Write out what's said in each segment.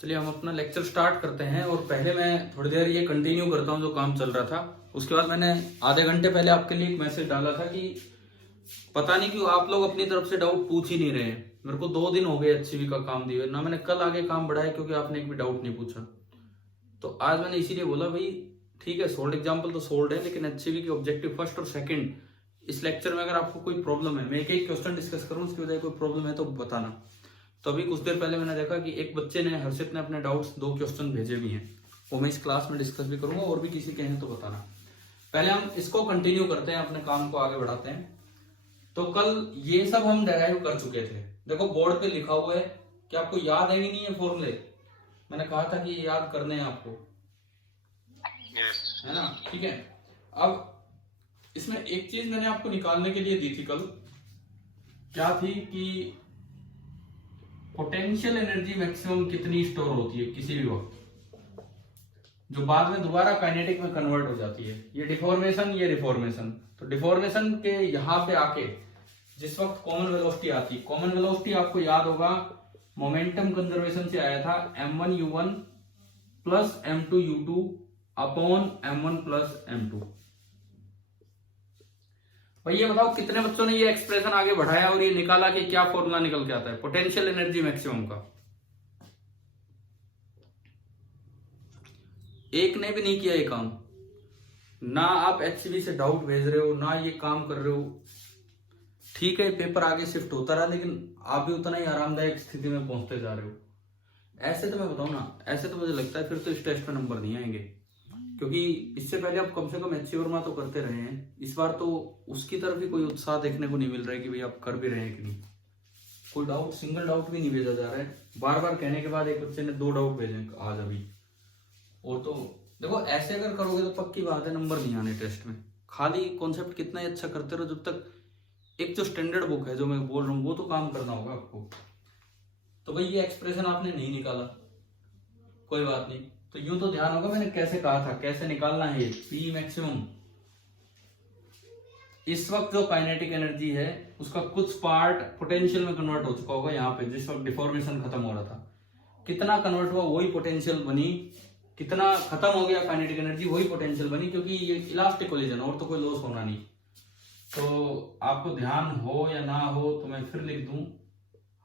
चलिए हम अपना लेक्चर स्टार्ट करते हैं। और पहले मैं थोड़ी देर ये कंटिन्यू करता हूँ जो काम चल रहा था। उसके बाद मैंने आधे घंटे पहले आपके लिए एक मैसेज डाला था कि पता नहीं क्यों आप लोग अपनी तरफ से डाउट पूछ ही नहीं रहे हैं। मेरे को 2 दिन हो गए HCV का काम दिए ना, मैंने कल आगे काम बढ़ाया क्योंकि आपने एक भी डाउट नहीं पूछा। तो आज मैंने इसीलिए बोला भाई ठीक है, सोल्ड एग्जाम्पल तो सोल्ड है, लेकिन HCV के ऑब्जेक्टिव फर्स्ट और सेकंड इस लेक्चर में अगर आपको कोई प्रॉब्लम है, मैं एक एक क्वेश्चन डिस्कस करूँ, उसकी वजह कोई प्रॉब्लम है तो बताना। तो अभी कुछ देर पहले मैंने देखा कि एक बच्चे ने, हर्षित ने, अपने डाउट्स 2 क्वेश्चन भेजे भी हैं, वो मैं इस क्लास में डिस्कस भी करूंगा। और भी किसी के हैं तो बताना। पहले हम इसको कंटिन्यू करते हैं, अपने काम को आगे बढ़ाते हैं। तो कल ये सब हम डेराइव कर चुके थे। देखो बोर्ड पे लिखा हुआ है कि आपको याद है कि नहीं है फॉर्मूले। मैंने कहा था कि ये याद करने हैं आपको, है ना? ठीक है। अब इसमें एक चीज मैंने आपको निकालने के लिए दी थी कल, क्या थी कि पोटेंशियल एनर्जी मैक्सिमम कितनी स्टोर होती है किसी भी वक्त, जो बाद में दोबारा काइनेटिक में कन्वर्ट हो जाती है। ये डिफॉर्मेशन, ये रिफॉर्मेशन। तो डिफॉर्मेशन के यहाँ पे आके जिस वक्त कॉमन वेलोसिटी आती है, कॉमन वेलोसिटी आपको याद होगा मोमेंटम कंजर्वेशन से आया था m1u1 plus m2u2 upon m1 plus m2। भाई ये बताओ कितने बच्चों ने ये एक्सप्रेशन आगे बढ़ाया और ये निकाला कि क्या फॉर्मूला निकल के आता है पोटेंशियल एनर्जी मैक्सिमम का? एक ने भी नहीं किया ये काम। ना आप HCV से डाउट भेज रहे हो, ना ये काम कर रहे हो। ठीक है, पेपर आगे शिफ्ट होता रहा, लेकिन आप भी उतना ही आरामदायक स्थिति में पहुंचते जा रहे हो। ऐसे तो मैं बताऊं ना, ऐसे तो मुझे लगता है फिर तो इस टेस्ट में नंबर नहीं आएंगे, क्योंकि इससे पहले आप कम से कम HCV वर्मा तो करते रहे हैं। इस बार तो उसकी तरफ ही कोई उत्साह देखने को नहीं मिल रहा है कि भाई आप कर भी रहे हैं कि नहीं। कोई डाउट, सिंगल डाउट भी नहीं भेजा जा रहा है। बार बार कहने के बाद एक बच्चे ने 2 डाउट भेजे आज अभी। और तो देखो ऐसे अगर करोगे तो पक्की बात है नंबर नहीं आने टेस्ट में। खाली कॉन्सेप्ट कितना ही अच्छा करते रहो, जब तक एक जो स्टैंडर्ड बुक है जो मैं बोल रहा हूँ वो तो काम करना होगा आपको। तो भाई ये एक्सप्रेशन आपने नहीं निकाला, कोई बात नहीं। तो यूं तो ध्यान होगा मैंने कैसे कहा था, कैसे निकालना है ये P मैक्सिमम। इस वक्त जो काइनेटिक एनर्जी है उसका कुछ पार्ट पोटेंशियल में कन्वर्ट हो चुका होगा यहाँ पे, जिस वक्त डिफॉर्मेशन खत्म हो रहा था। कितना कन्वर्ट हुआ वही पोटेंशियल बनी, कितना खत्म हो गया काइनेटिक एनर्जी वही पोटेंशियल बनी, क्योंकि ये इलास्टिक कोलिजन और तो कोई लॉस होना नहीं। तो आपको ध्यान हो या ना हो तो मैं फिर लिख दूं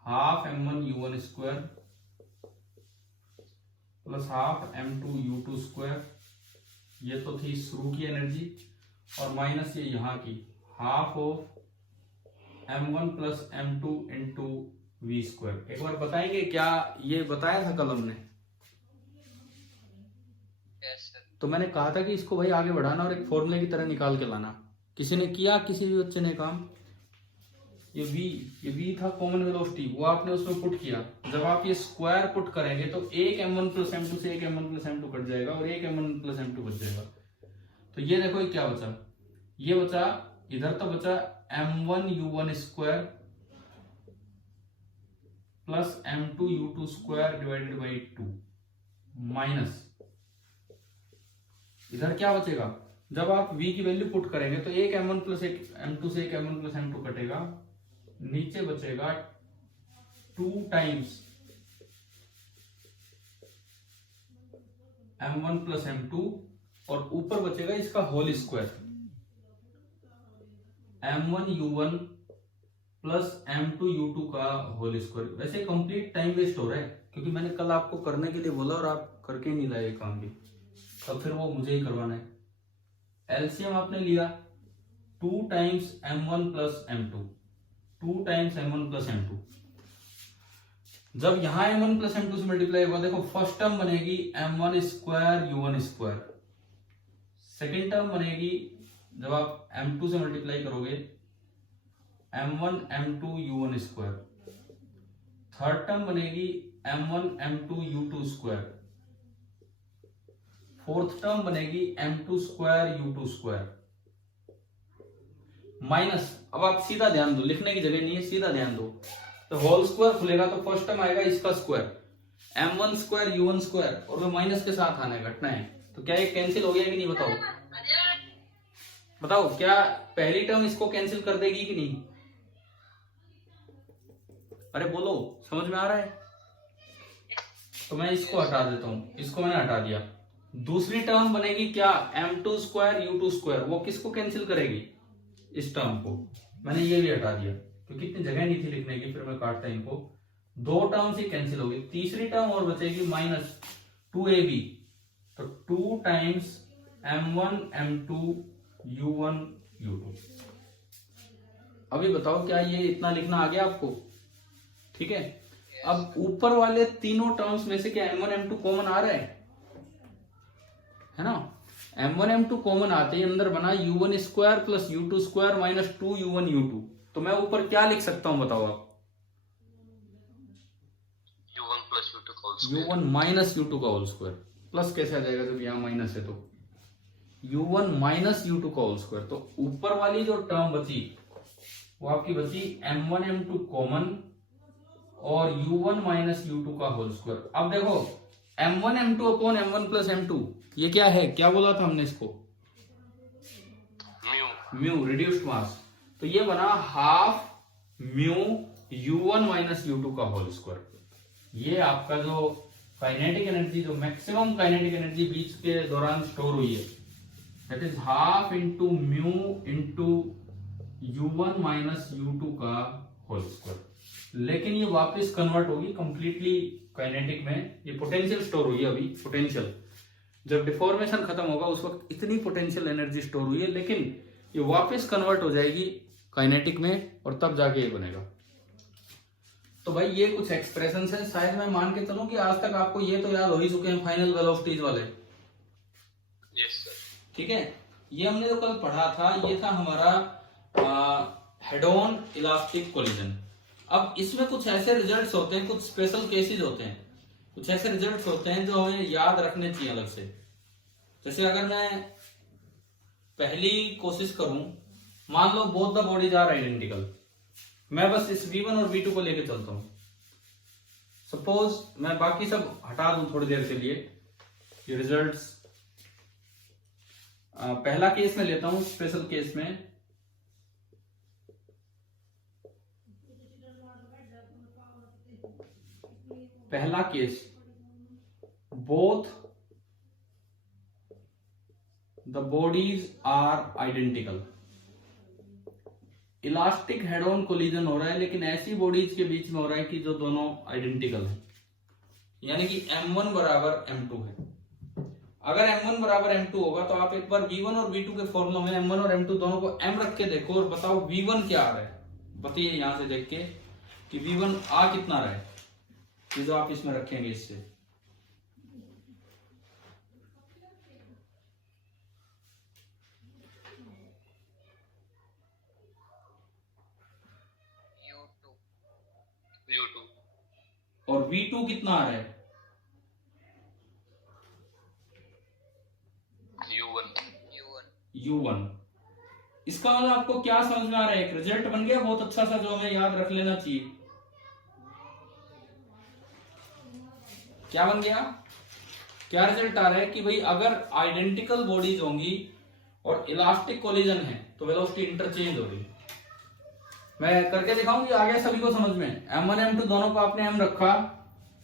half m1u1 square plus half m2u2 square. ये तो थी शुरू की एनर्जी, और माइनस ये यहाँ की half of m1 plus m2 into v square. एक बार बताएंगे क्या ये बताया था कल हमने? तो मैंने कहा था कि इसको भाई आगे बढ़ाना और एक फॉर्मूले की तरह निकाल के लाना। किसी ने किया, किसी भी बच्चे ने काम? ये v था कॉमन वेलोसिटी, वो आपने उसमें पुट किया। जब आप ये स्क्वायर पुट करेंगे तो एक m1 प्लस m2 से एक m1 प्लस m2 कट जाएगा और एक m1 प्लस m2 बच जाएगा। तो ये देखो ये क्या बचा, ये बचा, इधर तो बचा m1u1 square plus m2u2 square divided by 2 minus इधर क्या बचेगा, जब आप v की वैल्यू पुट करेंगे तो एक m1 प्लस एक m2 से एक m1 प्लस m2 कटेगा, नीचे बचेगा 2 टाइम्स m1 प्लस m2 और ऊपर बचेगा इसका whole square m1u1 plus m2u2 का होल स्क्वायर। वैसे कंप्लीट टाइम वेस्ट हो रहा है, क्योंकि मैंने कल आपको करने के लिए बोला और आप करके नहीं लाए काम भी, तो फिर वो मुझे ही करवाना है। एलसीएम आपने लिया 2 times m1 plus m2, 2 times m1 plus m2। जब यहां m1 प्लस m2 से मल्टीप्लाई होगा, देखो फर्स्ट टर्म बनेगी m1 square u1 square, second term बनेगी जब आप m2 से मल्टीप्लाई करोगे m1 m2 u1 square, third term बनेगी m1 m2 u2 square, fourth term बनेगी m2 square u2 square minus. अब आप सीधा ध्यान दो, लिखने की जगह नहीं है, सीधा ध्यान दो। तो होल स्क्वायर खुलेगा तो फर्स्ट टर्म आएगा इसका square m1 square u1 square, और वो माइनस के साथ आने घटना है। तो क्या ये कैंसिल हो गया कि नहीं? बताओ बताओ, क्या पहली टर्म इसको कैंसिल कर देगी कि नहीं? अरे बोलो, समझ में आ रहा है? तो मैं इसको हटा देता हूं, इसको मैंने हटा दिया। दूसरी टर्म बनेगी क्या, m2 स्क्वायर u2 स्क्वायर, वो किसको कैंसिल करेगी, इस टर्म को। मैंने ये भी हटा दिया क्योंकि इतनी जगह नहीं थी लिखने की, फिर मैं काटता इनको। दो टर्म ही कैंसिल होगी, तीसरी टर्म और बचेगी माइनस 2ab, तो 2 times m1 m2 u1 u2। अभी बताओ क्या ये इतना लिखना आ गया आपको, ठीक है। अब ऊपर वाले तीनों टर्म्स में से क्या m1 m2 कॉमन आ रहा है ना, m1 m2 कॉमन आते ही अंदर बना u1 square plus u2 square minus 2 u1 u2। तो मैं ऊपर क्या लिख सकता हूं बताओ आप, u1 प्लस u2 का whole square, u1 minus u2 का होल स्क्वायर। प्लस कैसे आ जाएगा जब यहाँ माइनस है, तो u1 माइनस u2 का होल स्क्वायर। तो ऊपर वाली जो टर्म बची वो आपकी बची m1 m2 कॉमन और u1 माइनस u2 का होल स्क्वायर। अब देखो m1 m2 upon m1 plus m2 ये क्या है, क्या बोला था हमने इसको, म्यू रिड्यूस्ड मास। तो ये बना half mu u1 minus u2 का होल स्क्वायर। ये आपका जो काइनेटिक एनर्जी, जो मैक्सिमम काइनेटिक एनर्जी बीच के दौरान स्टोर हुई है, that is half into mu into u1 minus u2 का होल स्क्वायर। लेकिन ये वापस कन्वर्ट होगी कंप्लीटली काइनेटिक में, ये पोटेंशियल स्टोर हुई है अभी, पोटेंशियल। जब डिफॉर्मेशन खत्म होगा उस वक्त इतनी पोटेंशियल एनर्जी स्टोर हुई है, लेकिन ये वापस कन्वर्ट हो जाएगी काइनेटिक में और तब जाके ये बनेगा। तो भाई ये कुछ एक्सप्रेशन है, शायद मैं मान के चलूं कि आज तक आपको ये तो याद हो ही चुके हैं, फाइनल वेलोसिटीज वाले। यस सर, ठीक है। ये हमने जो कल पढ़ा था ये था हमारा हेड ऑन इलास्टिक कोलिजन। अब इसमें कुछ ऐसे रिजल्ट्स होते हैं, कुछ स्पेशल केसेस होते हैं, कुछ ऐसे रिजल्ट्स होते हैं जो हमें याद रखने चाहिए अलग से। जैसे अगर मैं पहली कोशिश करूं, मान लो both the bodies are identical, मैं बस इस v1 और v2 को लेके चलता हूं। सपोज मैं बाकी सब हटा दूं थोड़ी देर के लिए, ये रिजल्ट्स। पहला केस में लेता हूं, स्पेशल केस में पहला case, both the bodies are identical, elastic head on collision हो रहा है, लेकिन ऐसी बॉडीज के बीच में हो रहा है कि जो दोनों आइडेंटिकल है, यानी कि m1 बराबर m2 है। अगर m1 बराबर m2 होगा तो आप एक बार v1 और v2 के फॉर्मूला में m1 और m2 दोनों को m रख के देखो और बताओ v1 क्या आ रहा है। बताइए यहां से देख के कि v1 आ कितना रहा है, ये जो आप इसमें रखेंगे इससे। u2 और v2 कितना आ रहा है, u1। इसका मतलब आपको क्या समझ में आ रहा है, एक रिजल्ट बन गया बहुत अच्छा सा जो हमें याद रख लेना चाहिए। क्या बन गया, क्या रिजल्ट आ रहा है कि भाई अगर आइडेंटिकल बॉडीज होंगी और इलास्टिक कोलिजन है तो वेलोसिटी इंटरचेंज हो रही। मैं करके दिखाऊं कि आ गया सभी को समझ में। m1 m2 दोनों को आपने m रखा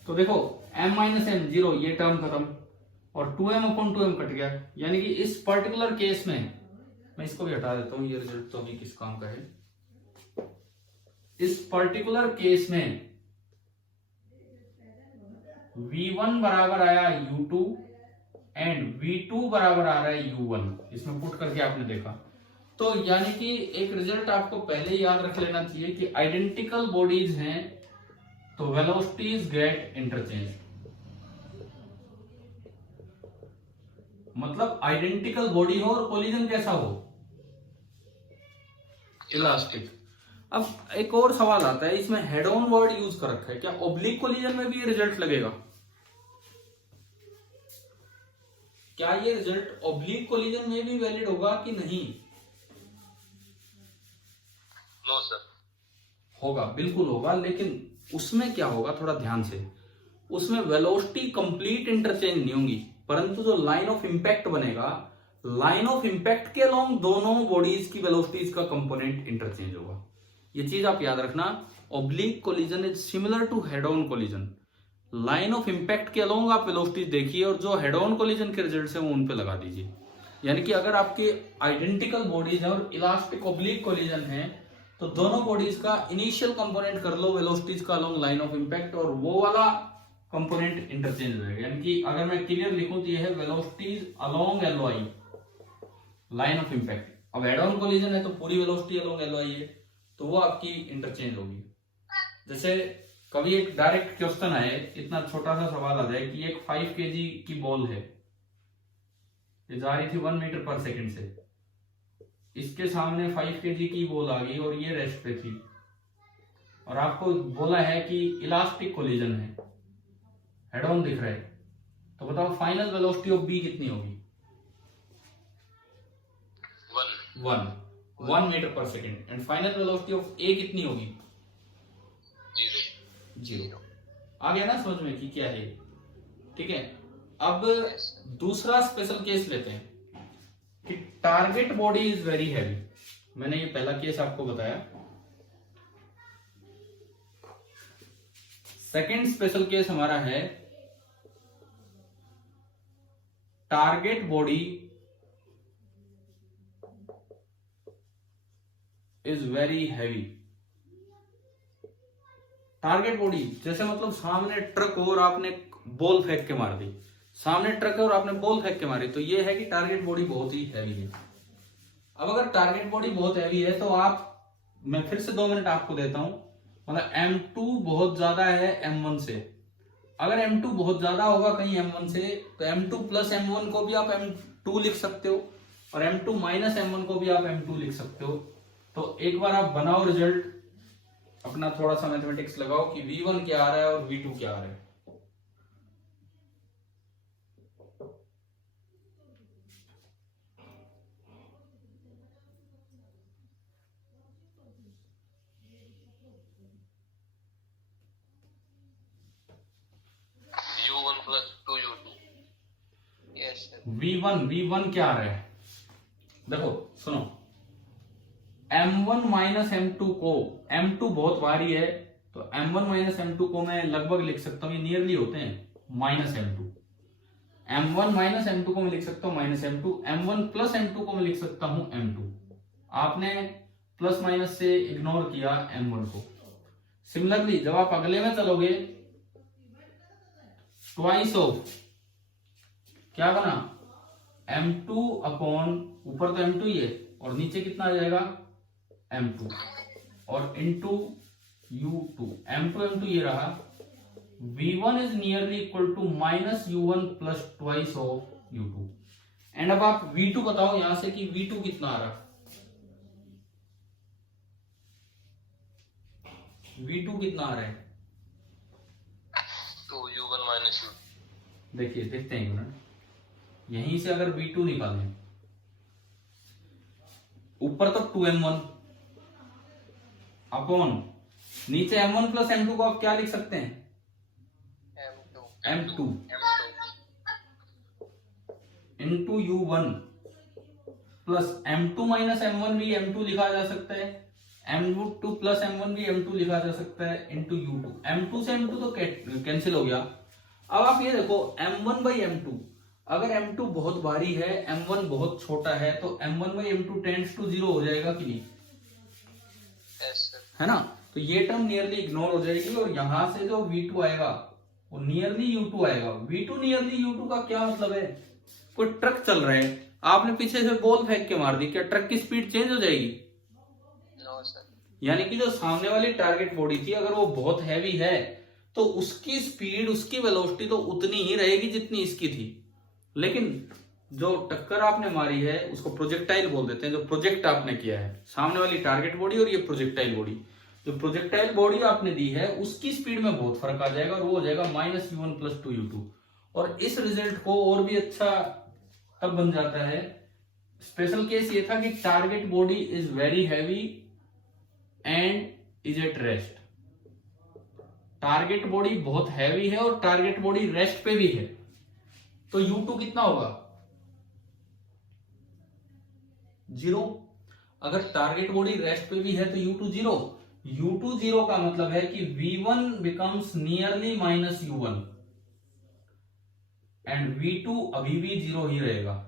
तो देखो m माइनस m 0, ये टर्म खत्म और 2m अपॉन 2m कट गया। यानी कि इस पर्टिकुलर केस में, मैं इसको भी हटा देता हूं, ये रिजल्ट तो अभी किस काम का है। इस पर्टिकुलर केस में v1 बराबर आया u2 एंड v2 बराबर आ रहा है u1, इसमें पुट करके आपने देखा। तो यानी कि एक रिजल्ट आपको पहले ही याद रख लेना चाहिए कि आइडेंटिकल बॉडीज हैं तो वेलोसिटीज गेट इंटरचेंज। मतलब आइडेंटिकल बॉडी हो और कोलिजन कैसा हो, इलास्टिक। अब एक और सवाल आता है, इसमें हेड ऑन वर्ड यूज कर रखा है, क्या ओब्लिक कोलिजन में भी ये रिजल्ट लगेगा? क्या ये रिजल्ट ओब्लिक कोलिजन में भी वैलिड होगा कि नहीं? नो सर, होगा, बिल्कुल होगा, लेकिन उसमें क्या होगा, थोड़ा ध्यान से, उसमें वेलोसिटी कंप्लीट इंटरचेंज नहीं होगी, परंतु जो लाइन ऑफ इंपैक्ट बनेगा, लाइन ऑफ इंपैक्ट के अलोंग दोनों बॉडीज की वेलोसिटीज का कंपोनेंट इंटरचेंज होगा। ये चीज आप याद रखना। Oblique collision is similar to head on collision, line of impact के अलोंग आप वेलोसिटीज देखिए और जो हेड ऑन कोलिजन के रिजल्ट है वो उन पे लगा दीजिए। यानी कि अगर आपके आइडेंटिकल बॉडीज हैं और इलास्टिक ऑब्लिक कोलिजन है तो दोनों बॉडीज का इनिशियल कंपोनेंट कर लो वेलोसिटीज का अलोंग लाइन ऑफ इम्पैक्ट और वो वाला कंपोनेंट इंटरचेंज हो जाएगा। यानी कि अगर मैं क्लियर लिखूं तो ये है velocities along LOI line of impact. अब हेड ऑन कोलिजन है तो पूरी वेलोसिटी अलोंग एलओआई है तो वो आपकी इंटरचेंज होगी। जैसे कभी एक डायरेक्ट क्वेश्चन आए, इतना छोटा सा सवाल आ जाए कि एक 5 kg की बॉल है, ये जा रही थी 1 मीटर पर सेकंड से, इसके सामने 5 kg की बॉल आ गई और ये रेस्ट पे थी और आपको बोला है कि इलास्टिक कोलिजन है, हेड ऑन दिख रहा है, तो बताओ फाइनल वेलोसिटी ऑफ बी कितनी होगी? 1 मीटर पर second. And final velocity of A कितनी होगी? 0। आ गया ना समझ में कि क्या है? ठीक है। अब दूसरा स्पेशल केस लेते हैं कि target body is very heavy. मैंने ये पहला केस आपको बताया। सेकंड स्पेशल केस हमारा है target body is very heavy. Target body जैसे मतलब सामने ट्रक हो और आपने बॉल फेंक के मार दी, सामने ट्रक है और आपने बॉल फेंक के मारी, तो ये है कि टारगेट बॉडी बहुत ही हैवी है। अब अगर टारगेट बॉडी बहुत हैवी है तो आप, मैं फिर से 2 मिनट आपको देता हूं, मतलब M2 बहुत ज्यादा है M1 से। अगर M2 बहुत ज्यादा होगा कहीं M1 से तो M2 प्लस M1 को भी आप M2 लिख सकते हो और M2 माइनस M1 को भी आप M2 लिख सकते हो। तो एक बार आप बनाओ रिजल्ट, अपना थोड़ा सा मैथमेटिक्स लगाओ कि V1 क्या आ रहा है और V2 क्या आ रहा है। U1 plus 2U2. Yes, sir. V1 क्या आ रहा है? देखो सुनो, M1 माइनस M2 को, M2 बहुत भारी है तो M1 माइनस M2 को मैं लगभग लिख सकता हूं, ये नियरली होते हैं, minus M2। M1 minus M2 को मैं लिख सकता हूं minus M2। M1 plus M2 को मैं लिख सकता हूं M2। आपने प्लस माइनस से इग्नोर किया M1 को। सिमिलरली जब आप अगले में चलोगे, ट्वाइस ऑफ क्या बना? M2 अपॉन, ऊपर तो M2 ही है और नीचे कितना आ जाएगा? M2 और इंटू U2। M2 ये रहा। V1 is nearly equal to minus U1 plus twice of U2। And अब आप V2 बताओ यहां से कि V2 कितना आ रहा? V2 कितना आ रहा है? 2U1 minus U2. देखिए, देखते हैं एक मिनट। यहीं से अगर V2 निकालें, ऊपर तो 2M1 अपॉन नीचे M1 प्लस M2 को आप क्या लिख सकते हैं? M2 into U1 plus M2 minus M1 भी M2 लिखा जा सकता है, M2 प्लस M1 भी M2 लिखा जा सकता है, इंटू U2। M2 से M2 तो कैंसिल हो गया। अब आप ये देखो M1 बाई M2, अगर M2 बहुत भारी है, M1 बहुत छोटा है, तो M1 by M2 tends to 0 हो जाएगा कि नहीं? Yes, sir. है ना? तो ये टर्म नियरली इग्नोर हो जाएगी और यहां से जो V2 आएगा वो नियरली U2 आएगा। V2 नियरली U2 का क्या मतलब है? कोई ट्रक चल रहा है, आपने पीछे से बॉल फेंक के मार दी, क्या ट्रक की स्पीड चेंज हो जाएगी? No, sir. यानी कि जो सामने वाली टारगेट बॉडी थी, अगर वो बहुत हैवी है तो उसकी स्पीड, उसकी वेलोसिटी तो उतनी ही रहेगी जितनी इसकी थी। लेकिन जो टक्कर आपने मारी है उसको प्रोजेक्टाइल बोल देते हैं। जो प्रोजेक्ट आपने किया है, सामने वाली टारगेट बॉडी और ये प्रोजेक्टाइल बॉडी, जो प्रोजेक्टाइल बॉडी आपने दी है उसकी स्पीड में बहुत फर्क आ जाएगा और वो हो जाएगा माइनस U1 प्लस 2U2। और इस रिजल्ट को और भी अच्छा तब बन जाता है। स्पेशल केस ये था कि target body is very heavy and is at rest. Target body बहुत हैवी है और टारगेट बॉडी रेस्ट पे भी है, तो U2 कितना होगा? 0। अगर टारगेट बॉडी रेस्ट पे भी है तो U2 0। U2 0 का मतलब है कि V1 becomes nearly minus U1 and V2 अभी भी 0 ही रहेगा।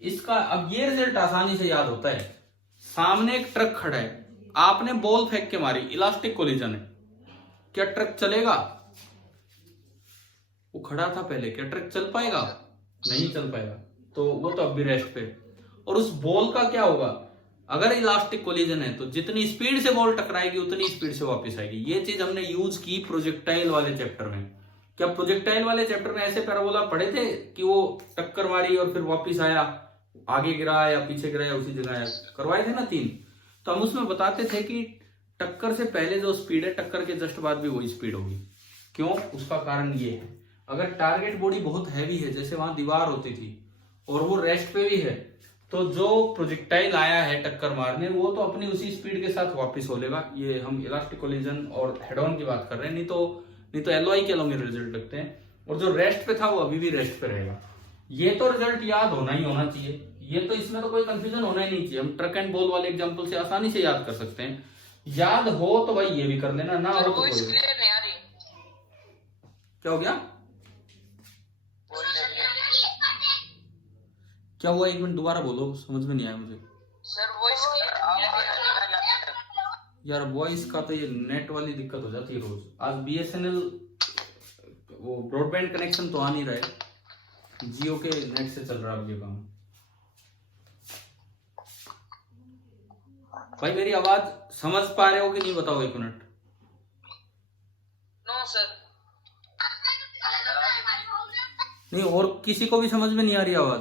इसका अब ये रिजल्ट आसानी से याद होता है। सामने एक ट्रक खड़ा है, आपने बॉल फेंक के मारी, इलास्टिक कोलिजन है, क्या ट्रक चलेगा? वो खड़ा था पहले, क्या ट्रक चल पाएगा? नहीं चल पाएगा, तो वो तो अब भी रेस्ट पे। और उस बॉल का क्या होगा? अगर इलास्टिक कोलिजन है तो जितनी स्पीड से बॉल टकराएगी उतनी स्पीड से वापस आएगी। ये चीज हमने यूज की प्रोजेक्टाइल वाले चैप्टर में। क्या प्रोजेक्टाइल वाले चैप्टर में ऐसे पैराबोला पढ़े थे कि वो टक्कर मारी और फिर वापस आया, आगे गिरा या पीछे गिरा या उसी जगह आया? करवाए थे ना 3। तो हम उसमें बताते थे कि टक्कर से पहले जो स्पीड है, टक्कर के जस्ट बाद भी वही स्पीड होगी। क्यों? उसका कारण ये है, अगर टारगेट बॉडी बहुत हैवी है, जैसे वहां दीवार होती थी और वो रेस्ट पे भी है, तो जो प्रोजेक्टाइल आया है टक्कर मारने, वो तो अपनी उसी स्पीड के साथ वापस हो लेगा। ये हम इलास्टिक कोलिजन और हेड ऑन की बात कर रहे हैं, नहीं तो एलओआई के अलॉन्ग रिजल्ट लगते हैं। और जो रेस्ट पे था वो अभी भी रेस्ट पे रहेगा। ये तो रिजल्ट याद होना ही होना चाहिए, ये तो इसमें तो कोई कंफ्यूजन होना ही नहीं चाहिए। हम ट्रक एंड बॉल वाले एग्जांपल से आसानी से याद कर सकते हैं। याद हो तो भाई ये भी कर लेना, ना हो तो कोई क्या हो गया? क्या हुआ? 1 मिनट दोबारा बोलो, समझ में नहीं आया मुझे। सर वॉइस यार वॉइस का तो ये नेट वाली दिक्कत हो जाती है रोज। आज बीएसएनएल वो ब्रॉडबैंड कनेक्शन तो आ नहीं रहा है, जियो के नेट से चल रहा है ये काम। भाई मेरी आवाज समझ पा रहे हो कि नहीं बताओ 1 मिनट। No sir. नहीं, और किसी को भी समझ में नहीं आ रही आवाज?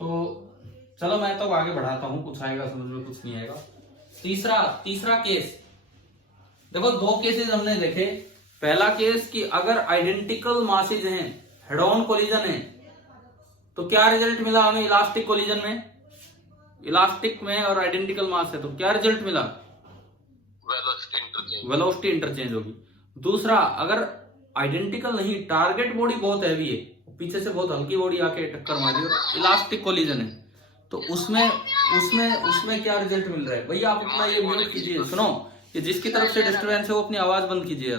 तो चलो मैं तो आगे बढ़ाता हूं, कुछ आएगा समझ में, कुछ नहीं आएगा। तीसरा केस देखो, 2 केसेस हमने देखे। पहला केस कि अगर आइडेंटिकल मासेज हैं, हेड ऑन कोलिजन है, तो क्या रिजल्ट मिला हमें? इलास्टिक कोलिजन में, इलास्टिक में और आइडेंटिकल मास है, तो क्या रिजल्ट मिला? वेलोसिटी इंटरचेंज होगी। दूसरा, अगर आइडेंटिकल नहीं, टारगेट बॉडी बहुत हैवी है, पीछे से बहुत हल्की बॉडी आके टक्कर मारी और इलास्टिक कोलिजन है, तो उसमें क्या रिजल्ट मिल रहा है? भैया आप अपना ये म्यूट कीजिए, सुनो, ये जिसकी तरफ से डिस्टर्बेंस है वो अपनी आवाज बंद कीजिए।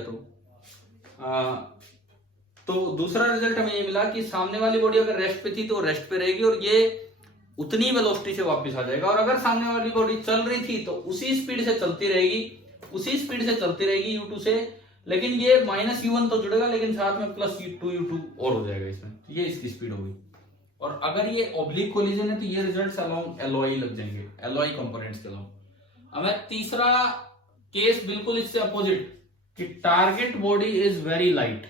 तो दूसरा रिजल्ट हमें ये मिला कि सामने वाली बॉडी अगर रेस्ट पे थी तो रेस्ट पे रहेगी और ये उतनी वेलोसिटी से वापस आ जाएगा। और अगर सामने वाली बॉडी चल रही थी तो उसी स्पीड से चलती रहेगी U2 से, लेकिन ये -U1 तो जुड़ेगा, लेकिन साथ में +2U2 और हो जाएगा इसमें, तो ये इसकी स्पीड होगी। और अगर ये ऑब्लिक कोलिजन है तो ये रिजल्ट्स अलोंग एलओआई लग जाएंगे, एलओआई कंपोनेंट्स के अलोंग। हमें तीसरा केस बिल्कुल इससे अपोजिट, कि target body is very light,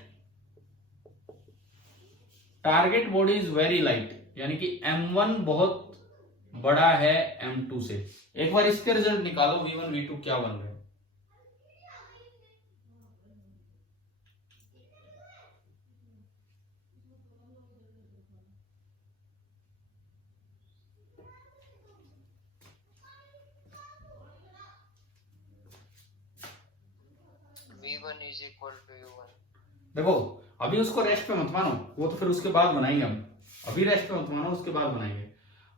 target body is very light, यानी कि M1 बहुत बड़ा है M2 से। एक बार इसके रिजल्ट निकालो, V1 V2 क्या बन रहे हैं। V1 is equal to U1। देखो अभी उसको रेस्ट पे मत मानो, वो तो फिर उसके बाद बनाएंगे हम, अभी रेस्ट पे मत मानो, उसके बाद बनाएंगे।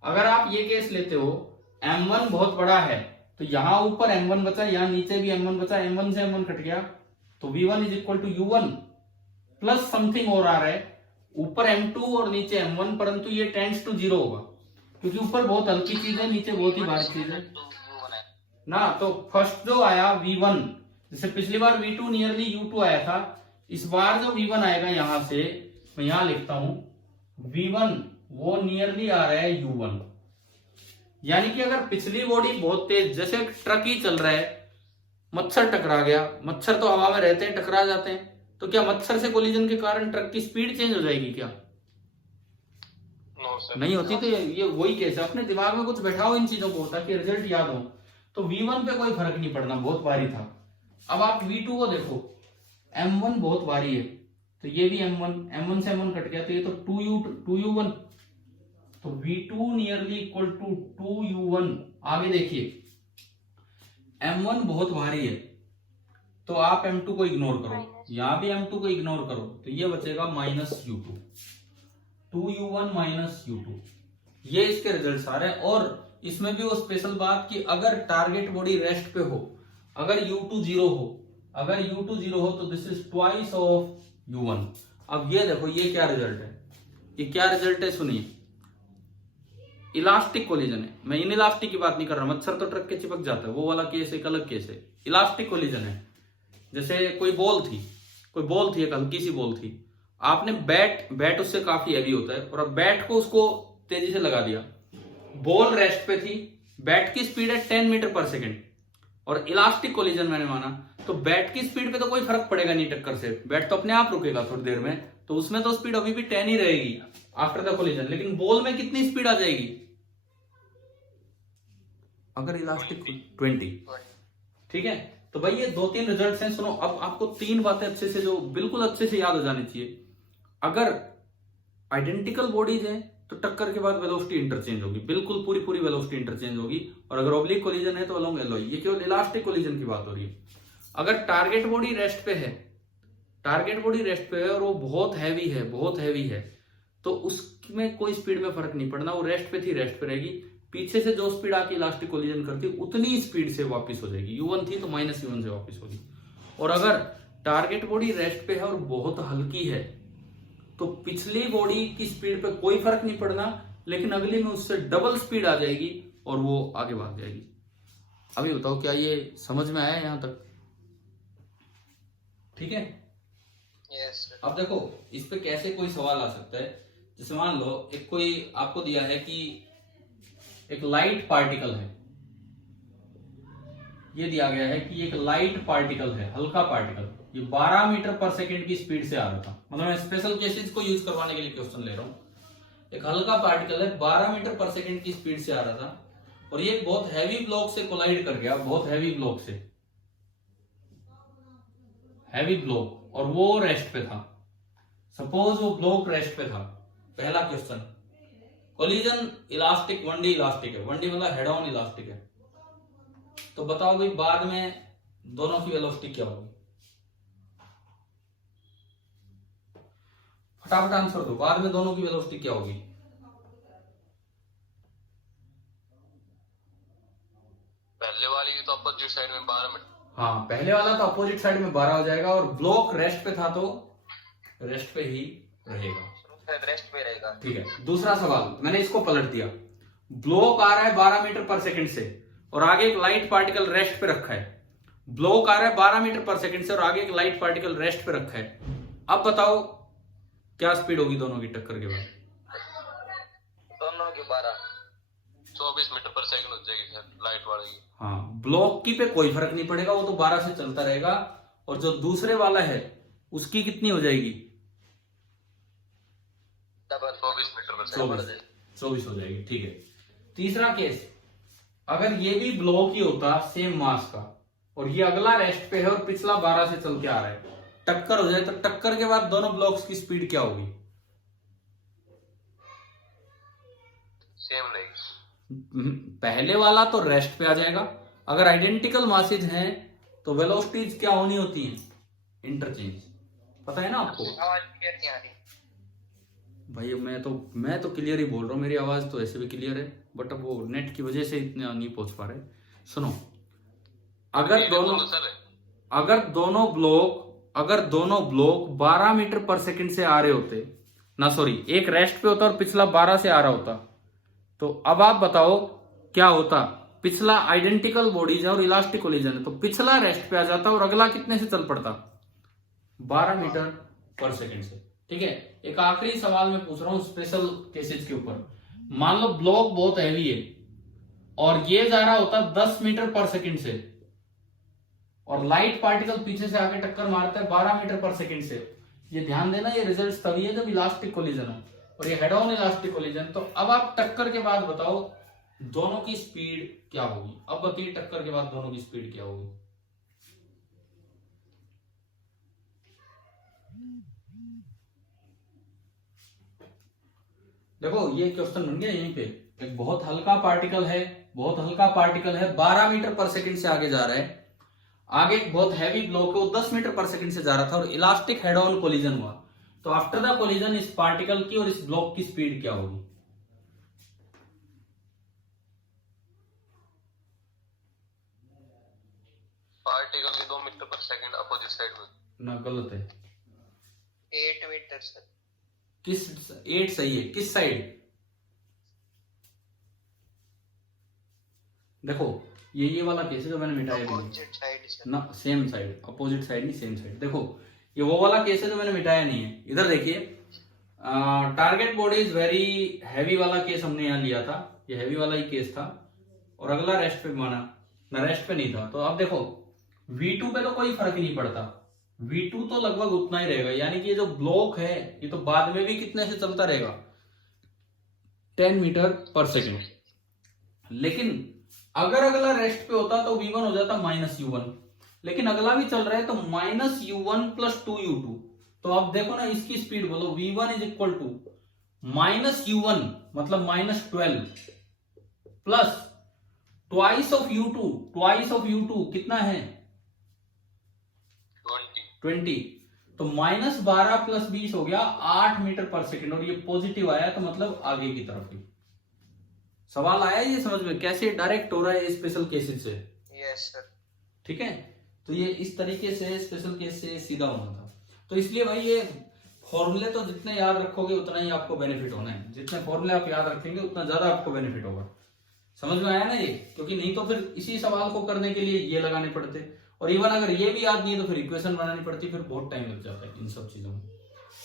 अगर आप ये केस लेते हो, M1 बहुत बड़ा है, तो यहां ऊपर M1 बचा, यहां नीचे भी M1 बचा, M1 से M1 कट गया, तो V1 is equal to U1 plus something और आ रहा है, ऊपर M2 और नीचे M1, परंतु ये टेंड्स टू 0 होगा, क्योंकि ऊपर बहुत हल्की चीज है, नीचे बहुत ही भारी चीज है ना। तो फर्स्ट जो आया V1, जैसे पिछली बार V2 नियरली U2 आया था, इस बार जो V1 आएगा यहां से, मैं यहां लिखता हूं V1, वो नियरली आ रहा है U1। यानी कि अगर पिछली बॉडी बहुत तेज, जैसे ट्रक ही चल रहा है, मच्छर टकरा गया, मच्छर तो हवा में रहते हैं, टकरा जाते हैं, तो क्या मच्छर से कोलिजन के कारण ट्रक की स्पीड चेंज हो जाएगी क्या? नहीं होती। तो ये वही केस है, अपने दिमाग में कुछ बैठाओ इन चीजों को ताकि रिजल्ट याद हो। तो V1 पे कोई फर्क नहीं पड़ना, बहुत भारी था। अब आप V2 को देखो, M1 बहुत भारी है, तो ये भी M1 से M1 कट गया, तो ये तो 2U1, तो V2 nearly equal to 2U1। आगे देखिए, M1 बहुत भारी है, तो आप M2 को इग्नोर करो, यहां भी M2 को इग्नोर करो, तो ये बचेगा -U2। 2u1 माइनस u2, ये इसके रिजल्ट आ रहे हैं। और इसमें भी वो स्पेशल बात कि अगर टारगेट बॉडी रेस्ट पे हो, अगर u2 जीरो हो, अगर u2 जीरो हो तो this is twice of u1। अब ये देखो ये क्या रिजल्ट है, ये क्या रिजल्ट है सुनिए। इलास्टिक कोलिजन है, मैं इन इलास्टिक की बात नहीं कर रहा, मच्छर तो ट्रक के चिपक जाता है, वो वाला केस एक अलग केस है। इलास्टिक कोलिजन है, जैसे कोई बॉल थी एक हल्की सी बॉल थी, आपने बैट उससे काफी हैवी होता है, और अब बैट को उसको तेजी से लगा दिया, बॉल रेस्ट पे थी, बैट की स्पीड है 10 मीटर पर सेकेंड, और इलास्टिक कोलिजन मैंने माना तो बैट की स्पीड पे तो कोई फर्क पड़ेगा नहीं टक्कर से, बैट तो अपने आप रुकेगा थोड़ी देर में, तो उसमें तो स्पीड अभी भी 10 ही रहेगी आफ्टर द कोलिजन, लेकिन बॉल में कितनी स्पीड आ जाएगी अगर इलास्टिक 20। ठीक है, तो भाई ये 2-3 रिजल्ट्स हैं। सुनो, अब आपको 3 बातें अच्छे से, जो बिल्कुल अच्छे से याद हो जानी चाहिए। अगर आइडेंटिकल बॉडीज हैं तो टक्कर के बाद वेलोसिटी इंटरचेंज होगी, बिल्कुल पूरी वेलोसिटी इंटरचेंज होगी, और अगर ऑब्लिक कोलिजन है तो अलोंग एलॉय। ये केवल इलास्टिक कोलिजन की बात हो रही है। अगर टारगेट बॉडी रेस्ट पे है और वो बहुत हैवी है तो उसमें कोई स्पीड में फर्क नहीं पड़ना, वो रेस्ट पे रहेगी, पीछे से जो स्पीड आके इलास्टिक कोलिजन करती उतनी स्पीड से वापस हो जाएगी। u1 थी तो माइनस u1 से वापस होगी। और अगर टारगेट बॉडी रेस्ट पे है और बहुत हल्की है तो पिछली बॉडी की स्पीड पे कोई फर्क नहीं पड़ना, लेकिन अगली में उससे डबल स्पीड आ जाएगी और वो आगे भाग जाएगी। अभी बताओ क्या ये समझ में आया यहां तक? ठीक है। Yes, sir. अब देखो इस पे कैसे कोई सवाल आ सकता है। जैसे मान लो एक कोई आपको दिया है कि एक लाइट पार्टिकल है, ये दिया गया है कि एक लाइट पार्टिकल है, हल्का पार्टिकल, ये 12 मीटर पर सेकंड की स्पीड से आ रहा था। मतलब मैं स्पेशल केसेस को यूज करवाने के लिए क्वेश्चन ले रहा हूं। एक हल्का पार्टिकल है, 12 मीटर पर सेकंड की स्पीड से आ रहा था, और ये बहुत हैवी ब्लॉक से कोलाइड कर गया, बहुत हैवी ब्लॉक से, हैवी ब्लॉक, और वो रेस्ट पे था। सपोज वो ब्लॉक रेस्ट पे था। पहला question, collision elastic 1D elastic है, 1D मतलब हेड ऑन इलास्टिक है, तो बताओ भाई बाद में दोनों की वेलोसिटी क्या होगी? फटाफट आंसर दो, बाद में दोनों की वेलोसिटी क्या होगी? पहले वाली तो अपोजिट साइड में 12 मीटर। हाँ, पहले वाला तो अपोजिट साइड में 12 हो जाएगा, और ब्लॉक रेस्ट पे था तो रेस्ट पे ही रहेगा, रेस्ट पे रहेगा। ठीक है। दूसरा सवाल, मैंने इसको पलट दिया, ब्लॉक आ रहा है 12 मीटर पर सेकंड से और आगे एक लाइट पार्टिकल रेस्ट पे रखा है। ब्लॉक आ रहा है 12 मीटर पर सेकंड से और आगे एक लाइट पार्टिकल रेस्ट पे रखा है। अब बताओ क्या स्पीड होगी दोनों की टक्कर के बाद? दोनों की 24 मीटर पर सेकंड हो जाएगी सर, लाइट वाले की। हाँ, ब्लॉक की पे कोई फर्क नहीं पड़ेगा, वो तो 12 से चलता रहेगा, और जो दूसरे वाला है उसकी कितनी हो जाएगी? डबल 24 मीटर पर सेकंड, 24 हो जाएगी, ठीक है। तीसरा केस, अगर ये भी ब्लॉक ही होता सेम मास का, और ये अगला रेस्ट पे है और पिछला 12 से चल के आ रहा है, टक्कर हो जाए तो टक्कर के बाद दोनों ब्लॉक्स की स्पीड क्या होगी? सेम रहेगी। पहले वाला तो रेस्ट पे आ जाएगा, अगर आइडेंटिकल मासेज हैं तो वेलोसिटीज क्या होनी होती है? इंटरचेंज। पता है ना आपको? आवाज क्लियर नहीं आ रही भाई मैं तो क्लियर ही बोल रहा हूँ, मेरी आवाज तो ऐसे भी क्लियर है, बट अब वो नेट की वजह से इतना नहीं पहुंच पा रहे। सुनो, अगर दोनों ब्लॉक 12 मीटर पर सेकंड से आ रहे होते ना, सॉरी, एक रेस्ट पे होता और पिछला 12 से आ रहा होता, तो अब आप बताओ क्या होता? पिछला आइडेंटिकल बॉडीज है और इलास्टिक कोलिजन है, तो पिछला रेस्ट पे आ जाता और अगला कितने से चल पड़ता? 12 मीटर पर सेकंड से, ठीक है। एक आखिरी सवाल मैं पूछ रहा हूं स्पेशल केसेस के ऊपर। मान लो ब्लॉक बहुत हैवी है और ये जा रहा होता 10 मीटर पर सेकंड से, और लाइट पार्टिकल पीछे से आके टक्कर मारता है 12 मीटर पर सेकंड से। ये ध्यान देना, ये रिजल्ट तभी है जब इलास्टिक कोलिजन हो, और ये हेड ऑन इलास्टिक कोलिजन। तो अब आप टक्कर के बाद बताओ दोनों की स्पीड क्या होगी? अब बताइए टक्कर के बाद दोनों की स्पीड क्या होगी? देखो ये क्वेश्चन बन गया यहीं पे। एक बहुत हल्का पार्टिकल है 12 मीटर पर सेकंड से आगे जा रहा है, आगे एक बहुत हैवी ब्लॉक है वो 10 मीटर पर सेकंड से जा रहा था, और इलास्टिक हेड ऑन कोलिजन हुआ। तो आफ्टर द कोलिजन इस पार्टिकल की और इस ब्लॉक की स्पीड क्या होगी? पार्टिकल की 2 मीटर पर सेकंड अपोजिट साइड में। ना, गलत है। 8 मीटर सर। किस 8 सही है, किस साइड? देखो ये वाला केस है जो मैंने मिटाया नहीं अपोजिट साइड सर। ना, सेम साइड, अपोजिट साइड नहीं, सेम साइड। देखो ये वो वाला केस है जो मैंने मिटाया नहीं है। इधर देखिए, target body is very heavy वाला केस हमने यहाँ लिया था, ये हैवी वाला ही केस था, और अगला रेस्ट पे माना ना, रेस्ट पे नहीं था। तो अब देखो V2 पे तो कोई फर्क नहीं पड़ता, V2 तो लगभग उतना ही रहेगा, यानी कि ये जो ब्लॉक है ये तो बाद में भी कितने से चलता रहेगा, 10 मीटर पर सेकेंड। लेकिन अगर अगला रेस्ट पे होता तो V1 हो जाता -U1, लेकिन अगला भी चल रहा है तो -U1 + 2U2। तो अब देखो ना, इसकी स्पीड बोलो, V1 is equal to -U1 मतलब -12 plus twice of U2, twice of U2 कितना है 20, तो -12 + 20 हो गया 8 मीटर पर सेकेंड, और ये पॉजिटिव आया तो मतलब आगे की तरफ ही। सवाल आया ये समझ में, कैसे डायरेक्ट हो रहा है स्पेशल केसेस से? Yes sir. ठीक है, तो ये इस तरीके से स्पेशल केस से सीधा होना था। तो इसलिए भाई ये फॉर्मूले तो जितने याद रखोगे उतना ही आपको बेनिफिट होना है, जितने फॉर्मूले आप याद रखेंगे उतना ज्यादा आपको बेनिफिट होगा। समझ में आया ना ये? क्योंकि नहीं तो फिर इसी सवाल को करने के लिए ये लगाने पड़ते, और इवन अगर ये भी याद नहीं है तो फिर इक्वेशन बनानी पड़ती, फिर बहुत टाइम लग जाता है इन सब चीजों में।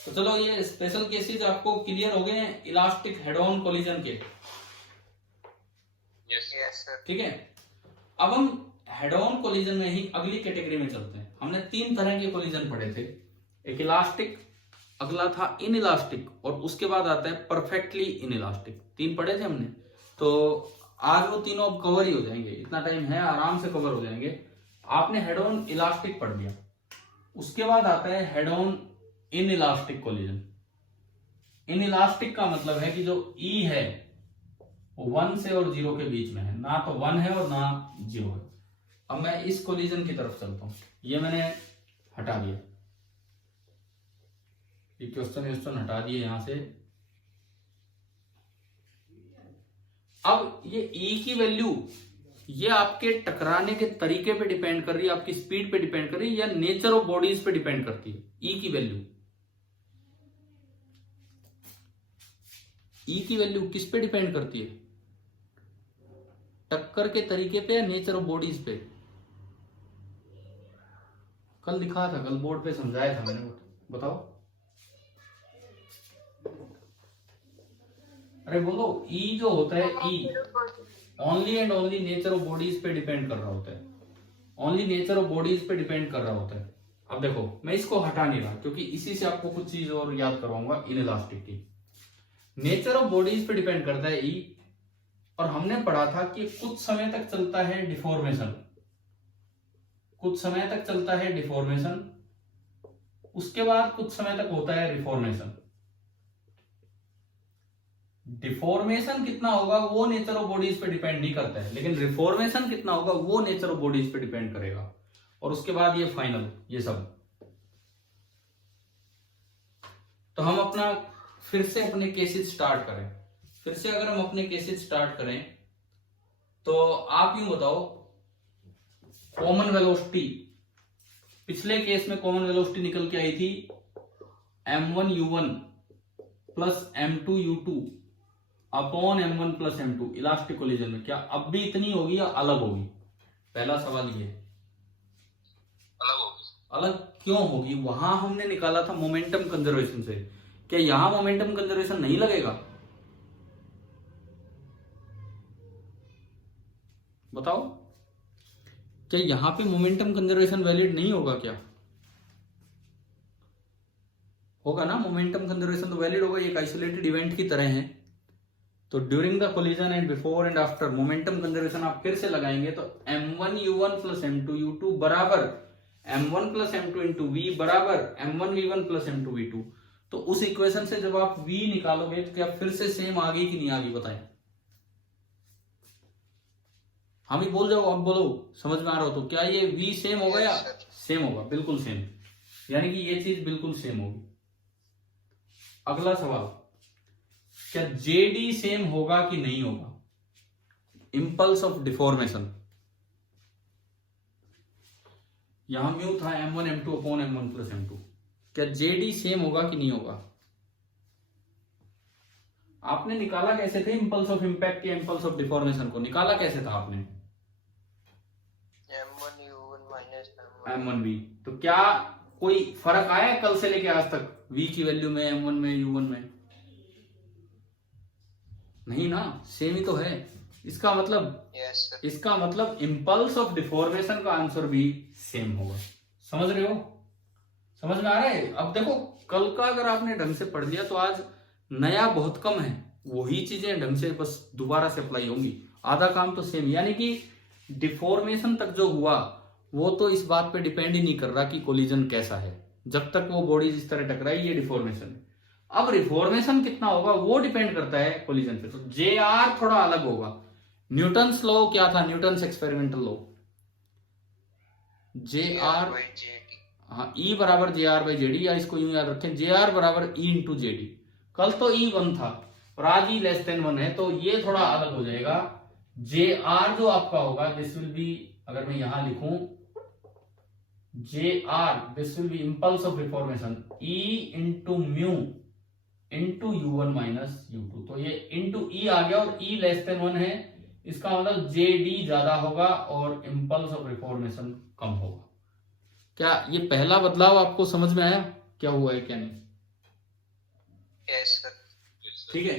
तो चलो ये स्पेशल केसेस आपको क्लियर हो गए हैं इलास्टिक हेड ऑन कोलिजन के। Yes sir. ठीक है, अब हम हेड ऑन कोलिजन में ही अगली कैटेगरी में चलते हैं। हमने 3 तरह के कोलिजन पढ़े थे, एक इलास्टिक, अगला था इन इलास्टिक, और उसके बाद आता है परफेक्टली इन इलास्टिक। 3 पढ़े थे हमने, तो आज वो तीनों अब कवर ही हो जाएंगे, इतना टाइम है आराम से कवर हो जाएंगे। आपने हेड ऑन इलास्टिक पढ़ लिया, उसके बाद आता है head on in elastic collision. In elastic का मतलब है कि जो E है वो 1 से और 0 के बीच में है, ना तो 1 है और ना 0 है। अब मैं इस कोलिजन की तरफ चलता हूं, ये मैंने हटा दिया, ये क्वेश्चन हटा दिए यहां से। अब ये E की वैल्यू ये आपके टकराने के तरीके पे डिपेंड कर रही है, आपकी स्पीड पे डिपेंड कर रही है, या नेचर ऑफ बॉडीज पे डिपेंड करती है। E की वैल्यू किस पे डिपेंड करती है? टक्कर के तरीके पे या नेचर ऑफ बॉडीज पे? कल दिखाया था, कल बोर्ड पे समझाया था मैंने, बताओ। अरे बोलो, E जो होता है, E only and only nature of bodies पे डिपेंड कर रहा होता है, ओनली नेचर ऑफ बॉडीज पे डिपेंड कर रहा होता है। अब देखो मैं इसको हटा नहीं रहा, क्योंकि इसी से आपको कुछ चीज और याद करवाऊंगा इन इलास्टिक की। नेचर ऑफ बॉडीज पे डिपेंड करता है E, और हमने पढ़ा था कि कुछ समय तक चलता है डिफॉर्मेशन, कुछ समय तक चलता है डिफॉर्मेशन, उसके बाद कुछ समय तक होता है रिफॉर्मेशन। डिफॉर्मेशन कितना होगा वो नेचर ऑफ बॉडीज पे डिपेंड नहीं करता है, लेकिन रिफॉर्मेशन कितना होगा वो नेचर ऑफ बॉडीज पे डिपेंड करेगा, और उसके बाद ये फाइनल, ये सब। तो हम अपना फिर से अपने केसेस स्टार्ट करें, फिर से अगर हम अपने केसेस स्टार्ट करें तो आप यूं बताओ, कॉमन वेलोसिटी, पिछले केस में कॉमन वेलोसिटी निकल के आई थी m1u1 plus m2u2 upon m1 plus m2 elastic collision में। क्या अब भी इतनी होगी या अलग होगी? पहला सवाल ये, अलग होगी। अलग क्यों होगी? वहां हमने निकाला था मोमेंटम कंजर्वेशन से, क्या यहां मोमेंटम कंजर्वेशन नहीं लगेगा? बताओ, क्या यहां पे मोमेंटम कंजर्वेशन वैलिड नहीं होगा? क्या होगा ना, मोमेंटम कंजर्वेशन तो वैलिड होगा, एक आइसोलेटेड इवेंट की तरह है। तो during the collision and before and after momentum conservation आप फिर से लगाएंगे तो m1u1 प्लस m2u2 बराबर m1 plus m2 into v बराबर m1v1 प्लस m2v2। तो उस इक्वेशन से जब आप v निकालोगे तो क्या फिर से सेम आ गई कि नहीं आ गई? बताएं। हम ही बोल जाओ, अब बोलो, समझ में आ रहा हो तो? क्या ये v सेम होगा या सेम होगा? बिल्कुल सेम, यानी कि ये चीज बिल्कुल सेम होगी। अगला सवाल, क्या जेडी सेम होगा कि नहीं होगा? इंपल्स ऑफ डिफॉर्मेशन, यहां म्यू था m1 m2 upon m1 plus m2, क्या जेडी सेम होगा कि नहीं होगा? आपने निकाला कैसे थे इंपल्स ऑफ इंपैक्ट या इंपल्स ऑफ डिफॉर्मेशन को? निकाला कैसे था आपने? m1 u1 minus m1v। तो क्या कोई फर्क आया है कल से लेके आज तक v की वैल्यू में, m1 में, u1 में? नहीं ना, सेम ही तो है। इसका मतलब यस सर। इसका मतलब इंपल्स ऑफ डिफॉर्मेशन का आंसर भी सेम होगा। समझ रहे हो? समझ में आ रहा है? अब देखो, कल का अगर आपने ढंग से पढ़ लिया तो आज नया बहुत कम है, वही चीजें ढंग से बस दोबारा से अप्लाई होंगी, आधा काम तो सेम। यानी कि डिफॉर्मेशन तक जो हुआ वो तो इस बात पे डिपेंड ही नहीं कर रहा कि कोलिजन कैसा है, जब तक वो बॉडी इस तरह टकराई ये डिफॉर्मेशन है। अब रिफॉर्मेशन कितना होगा वो डिपेंड करता है कोलिजन पे। तो जे आर थोड़ा अलग होगा। न्यूटन्स लॉ क्या था? Newton's experimental law, J are, हाँ, ई बराबर जे आर बाई जेडी, या इसको यूं याद रखें, जे आर बराबर ई इंटू जेडी। कल तो ई 1 था और आज ई लेस देन 1 है, तो ये थोड़ा अलग हो जाएगा। जे आर जो आपका होगा, दिस विल बी, अगर मैं यहां लिखूं जे are, this will be impulse of reformation, E into mu into u1 minus u2। तो ये इंटू ई आ गया और ई लेस देन 1 है, इसका मतलब जे डी ज्यादा होगा और इंपल्स ऑफ रिफॉर्मेशन कम होगा। क्या ये पहला बदलाव आपको समझ में आया क्या हुआ है क्या नहीं? Yes sir. ठीक है।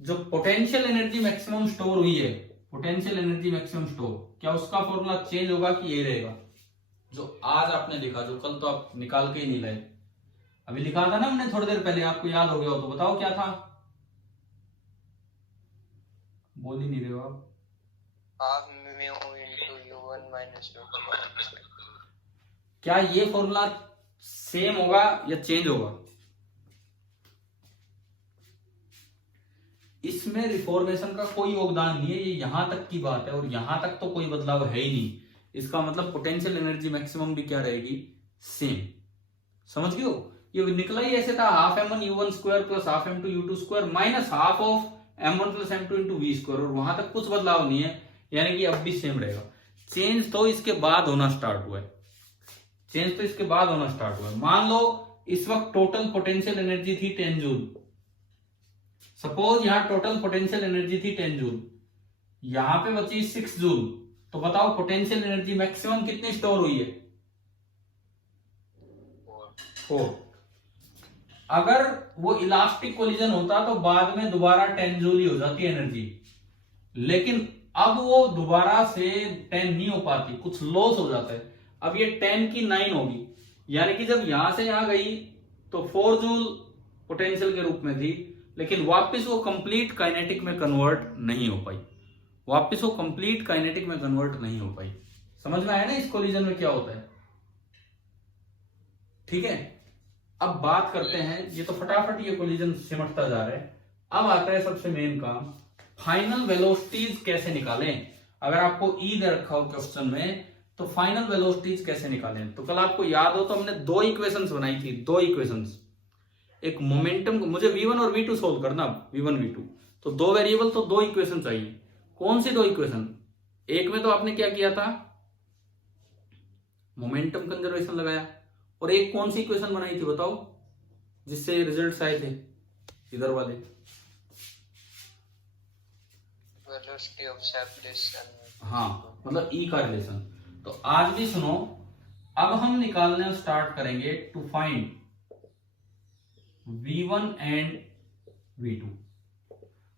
जो पोटेंशियल एनर्जी मैक्सिमम स्टोर हुई है, पोटेंशियल एनर्जी मैक्सिमम स्टोर, क्या उसका फॉर्मूला चेंज होगा कि ये रहेगा जो आज आपने लिखा, जो कल तो आप निकाल के ही नहीं लाए? अभी लिखा था ना हमने थोड़ी देर पहले, आपको याद हो गया हो तो बताओ क्या था? बोल ही नहीं रहे हो आप। Half mu into u1 minus u2। क्या ये फॉर्मूला सेम होगा या चेंज होगा? इसमें रिफॉर्मेशन का कोई योगदान नहीं है, ये यहां तक की बात है और यहां तक तो कोई बदलाव है ही नहीं। इसका मतलब पोटेंशियल एनर्जी मैक्सिमम भी क्या रहेगी? सेम। समझ गए हो? ये निकला ही ऐसे था, half m1 u1 square plus half m2 u2 square minus half of m1 plus m2 into v square, और वहां तक कुछ बदलाव नहीं है, यानी कि अब भी सेम रहेगा। चेंज तो इसके बाद होना स्टार्ट हुआ है, चेंज तो इसके बाद होना स्टार्ट हुआ है। मान लो इस वक्त टोटल पोटेंशियल एनर्जी थी 10 जूल, सपोज यहां टोटल पोटेंशियल एनर्जी थी 10 जूल, यहां पे बची 6 जूल, तो बताओ पोटेंशियल एनर्जी मैक्सिमम कितनी स्टोर हुई है? 4। अगर वो इलास्टिक कोलिजन होता तो बाद में दोबारा 10 जूल ही हो जाती एनर्जी, लेकिन अब वो दोबारा से 10 नहीं हो पाती, कुछ लॉस हो जाता है। अब ये 10 की 9 होगी, यानी कि जब यहां से यहां गई तो 4 जूल पोटेंशियल के रूप में थी, लेकिन वापस वो कंप्लीट काइनेटिक में कन्वर्ट नहीं हो पाई, वापस वो कंप्लीट काइनेटिक में कन्वर्ट नहीं हो पाई। समझ में आया ना इस कोलिजन में क्या होता है? ठीक है। अब बात करते हैं, ये तो फटाफट ये कोलिजन सिमटता जा रहा है। अब आता है सबसे मेन काम, फाइनल वेलोसिटीज कैसे निकालें। अगर आपको ई दे रखा हो क्वेश्चन में तो फाइनल वेलोसिटीज कैसे निकालें। तो कल आपको याद हो तो हमने 2 इक्वेशंस बनाई थी, 2 इक्वेशंस, एक मोमेंटम, मुझे v1 और v2 सोल्व करना, v1 v2, तो 2 वेरिएबल तो 2 इक्वेशन चाहिए। कौन सी 2 इक्वेशन? एक में तो आपने क्या किया था, मोमेंटम कंजर्वेशन लगाया, और एक कौन सी इक्वेशन बनाई थी बताओ जिससे रिजल्ट्स आए थे इधर वाले? Velocity of separation. हाँ, मतलब ई का रिलेशन। तो आज भी सुनो, अब हम निकालना स्टार्ट करेंगे to find v1 and v2।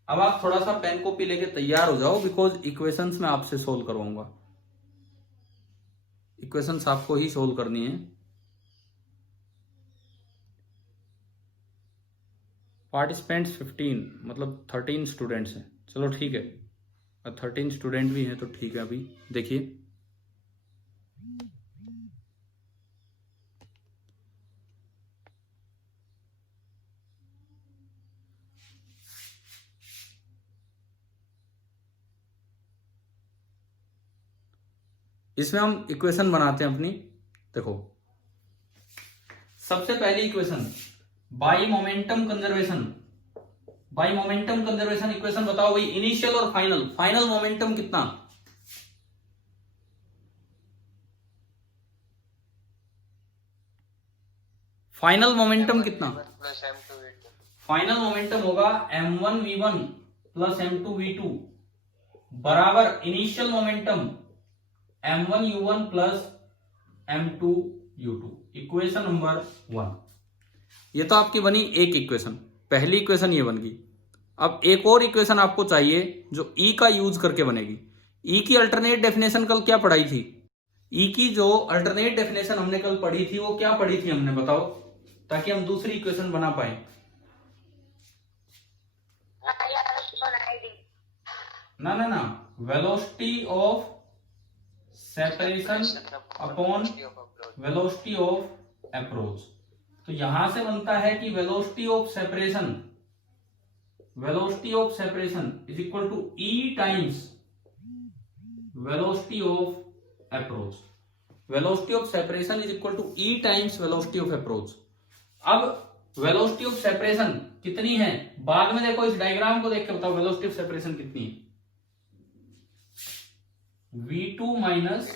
अब आप थोड़ा सा पेन कॉपी लेके तैयार हो जाओ, बिकॉज इक्वेशंस में आपसे सोल्व करवाऊंगा, इक्वेशंस आपको ही सोल्व करनी है। पार्टिसिपेंट्स 15, मतलब 13 स्टूडेंट्स हैं। चलो ठीक है, 13 स्टूडेंट भी हैं तो ठीक है। अभी देखिए, इसमें हम इक्वेशन बनाते हैं अपनी। देखो, सबसे पहली equation, by momentum conservation, by momentum conservation equation बताओ भाई, इनिशियल और फाइनल, फाइनल मोमेंटम कितना, फाइनल मोमेंटम कितना, प्लस M2V2 फाइनल मोमेंटम होगा m1v1 प्लस m2v2 बराबर initial momentum m1u1 plus m2u2। Equation number 1। ये तो आपकी बनी एक इक्वेशन, पहली इक्वेशन ये बन गई। अब एक और इक्वेशन आपको चाहिए जो ई का यूज करके बनेगी। ई की अल्टरनेट डेफिनेशन कल क्या पढ़ाई थी? ई की जो अल्टरनेट डेफिनेशन हमने कल पढ़ी थी वो क्या पढ़ी थी हमने, बताओ, ताकि हम दूसरी इक्वेशन बना पाए। ना ना ना, velocity of separation upon velocity of approach. तो यहां से बनता है कि velocity of separation, velocity of separation is equal to e times velocity of approach. Velocity of separation is equal to e times velocity of approach. अब velocity of separation कितनी है बाद में देखो, इस डायग्राम को देख के बताओ वेलोसिटी ऑफ सेपरेशन कितनी है। v2 माइनस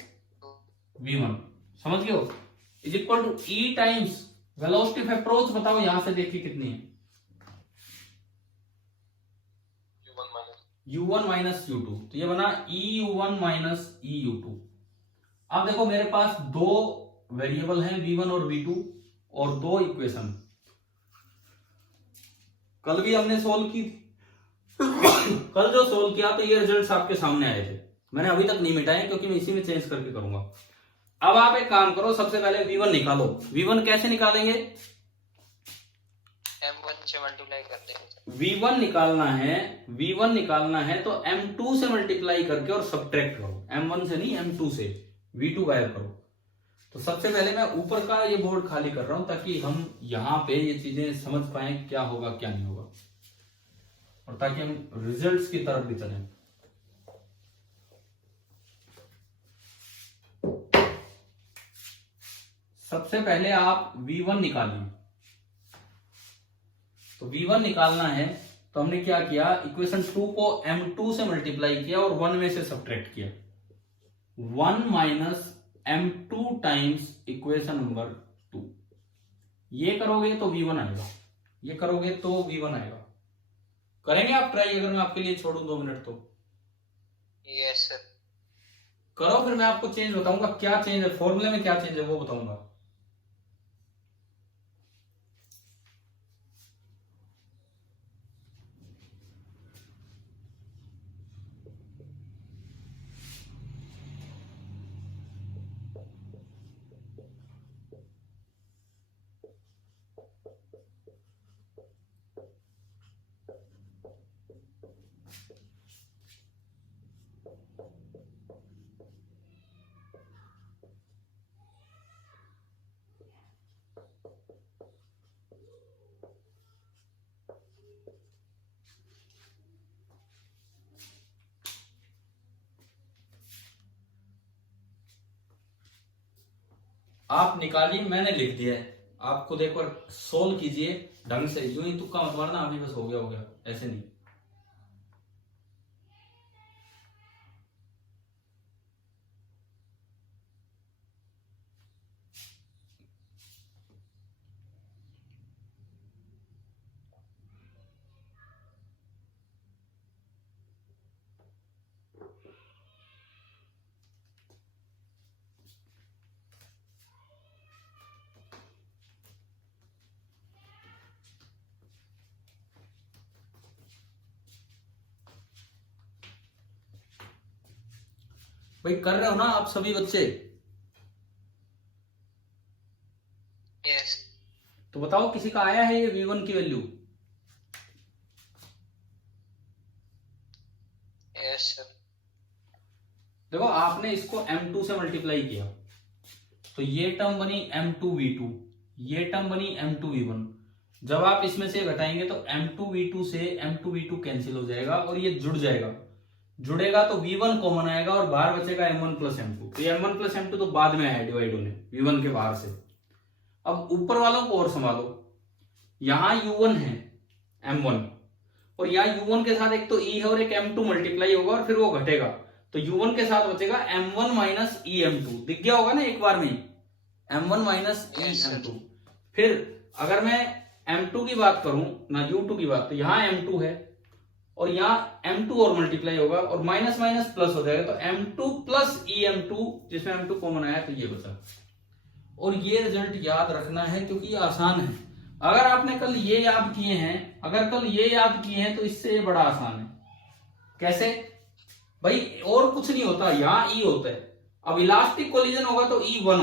v1, समझ गए हो, is equal to e times velocity of approach. बताओ यहां से देखिए कितनी है, u1 माइनस u2। तो ये बना eu1 माइनस eu2। अब देखो मेरे पास दो वेरिएबल हैं v1 और v2 और दो इक्वेशन। कल भी हमने सोल्व की, कल जो सोल्व किया तो ये रिजल्ट्स आपके सामने आए थे, मैंने अभी तक नहीं मिटाए क्योंकि मैं इसी में चेंज करके करूंगा। अब आप एक काम करो, सबसे पहले v1 निकालो। v1 कैसे निकालेंगे? M1 से मल्टीप्लाई कर देंगे। v1 निकालना है, v1 निकालना है तो m2 से मल्टीप्लाई करके और सब्ट्रैक्ट करो। m1 से नहीं, m2 से, v2 गायब करो। तो सबसे पहले मैं ऊपर का ये बोर्ड खाली कर रहा हूं ताकि हम यहां पे ये चीजें समझ पाए क्या होगा क्या नहीं होगा, और ताकि हम रिजल्ट्स की तरफ भी चलें। सबसे पहले आप v1 निकालिए। तो v1 निकालना है तो हमने क्या किया, इक्वेशन 2 को m2 से मल्टीप्लाई किया और 1 में से सब्ट्रैक्ट किया। 1 minus m2 times equation number 2। ये करोगे तो v1 आएगा, ये करोगे तो v1 आएगा। करेंगे आप ट्राई? अगर मैं आपके लिए छोड़ू 2 मिनट तो यस सर। करो, फिर मैं आपको चेंज बताऊंगा क्या चेंज है, फॉर्मूले में क्या चेंज है वो बताऊंगा। आप निकालिए, मैंने लिख दिया है, आप खुद एक बार सोल्व कीजिए ढंग से। यूं ही तुक्का मत मारना, अभी बस हो गया, ऐसे नहीं। भाई कर रहे हो ना आप सभी बच्चे? यस। तो बताओ किसी का आया है ये v1 की वैल्यू? Yes sir. देखो आपने इसको m2 से मल्टीप्लाई किया तो ये टर्म बनी m2v2, ये टर्म बनी m2v1। जब आप इसमें से घटाएंगे तो m2v2 से m2v2 कैंसिल हो जाएगा और ये जुड़ जाएगा। जुड़ेगा तो v1 कॉमन आएगा और बाहर बचेगा m1 प्लस m2। तो ये m1 प्लस m2 तो बाद में आया डिवाइड होने v1 के बाहर से। अब ऊपर वालों को और संभालो, यहां U1 है M1, और यहाँ U1 के साथ एक तो E है और एक M2 मल्टीप्लाई होगा और फिर वो घटेगा, तो U1 के साथ बचेगा M1 माइनस ई M2। दिख गया होगा ना एक बार में, M1 माइनस ई M2। फिर अगर मैं M2 की बात करूं ना U2 की बात, तो यहाँ M2 है और यहाँ M2 और मल्टीप्लाई होगा और माइनस माइनस प्लस हो जाएगा, तो M2 प्लस ई M2, जिसमें M2 कॉमन आया तो ये बचा। और ये रिजल्ट याद रखना है क्योंकि ये आसान है। अगर आपने कल ये याद किए हैं, तो इससे ये बड़ा आसान है। कैसे भाई? और कुछ नहीं होता, यहाँ ई होता है। अब इलास्टिक कोलिजन होगा तो E1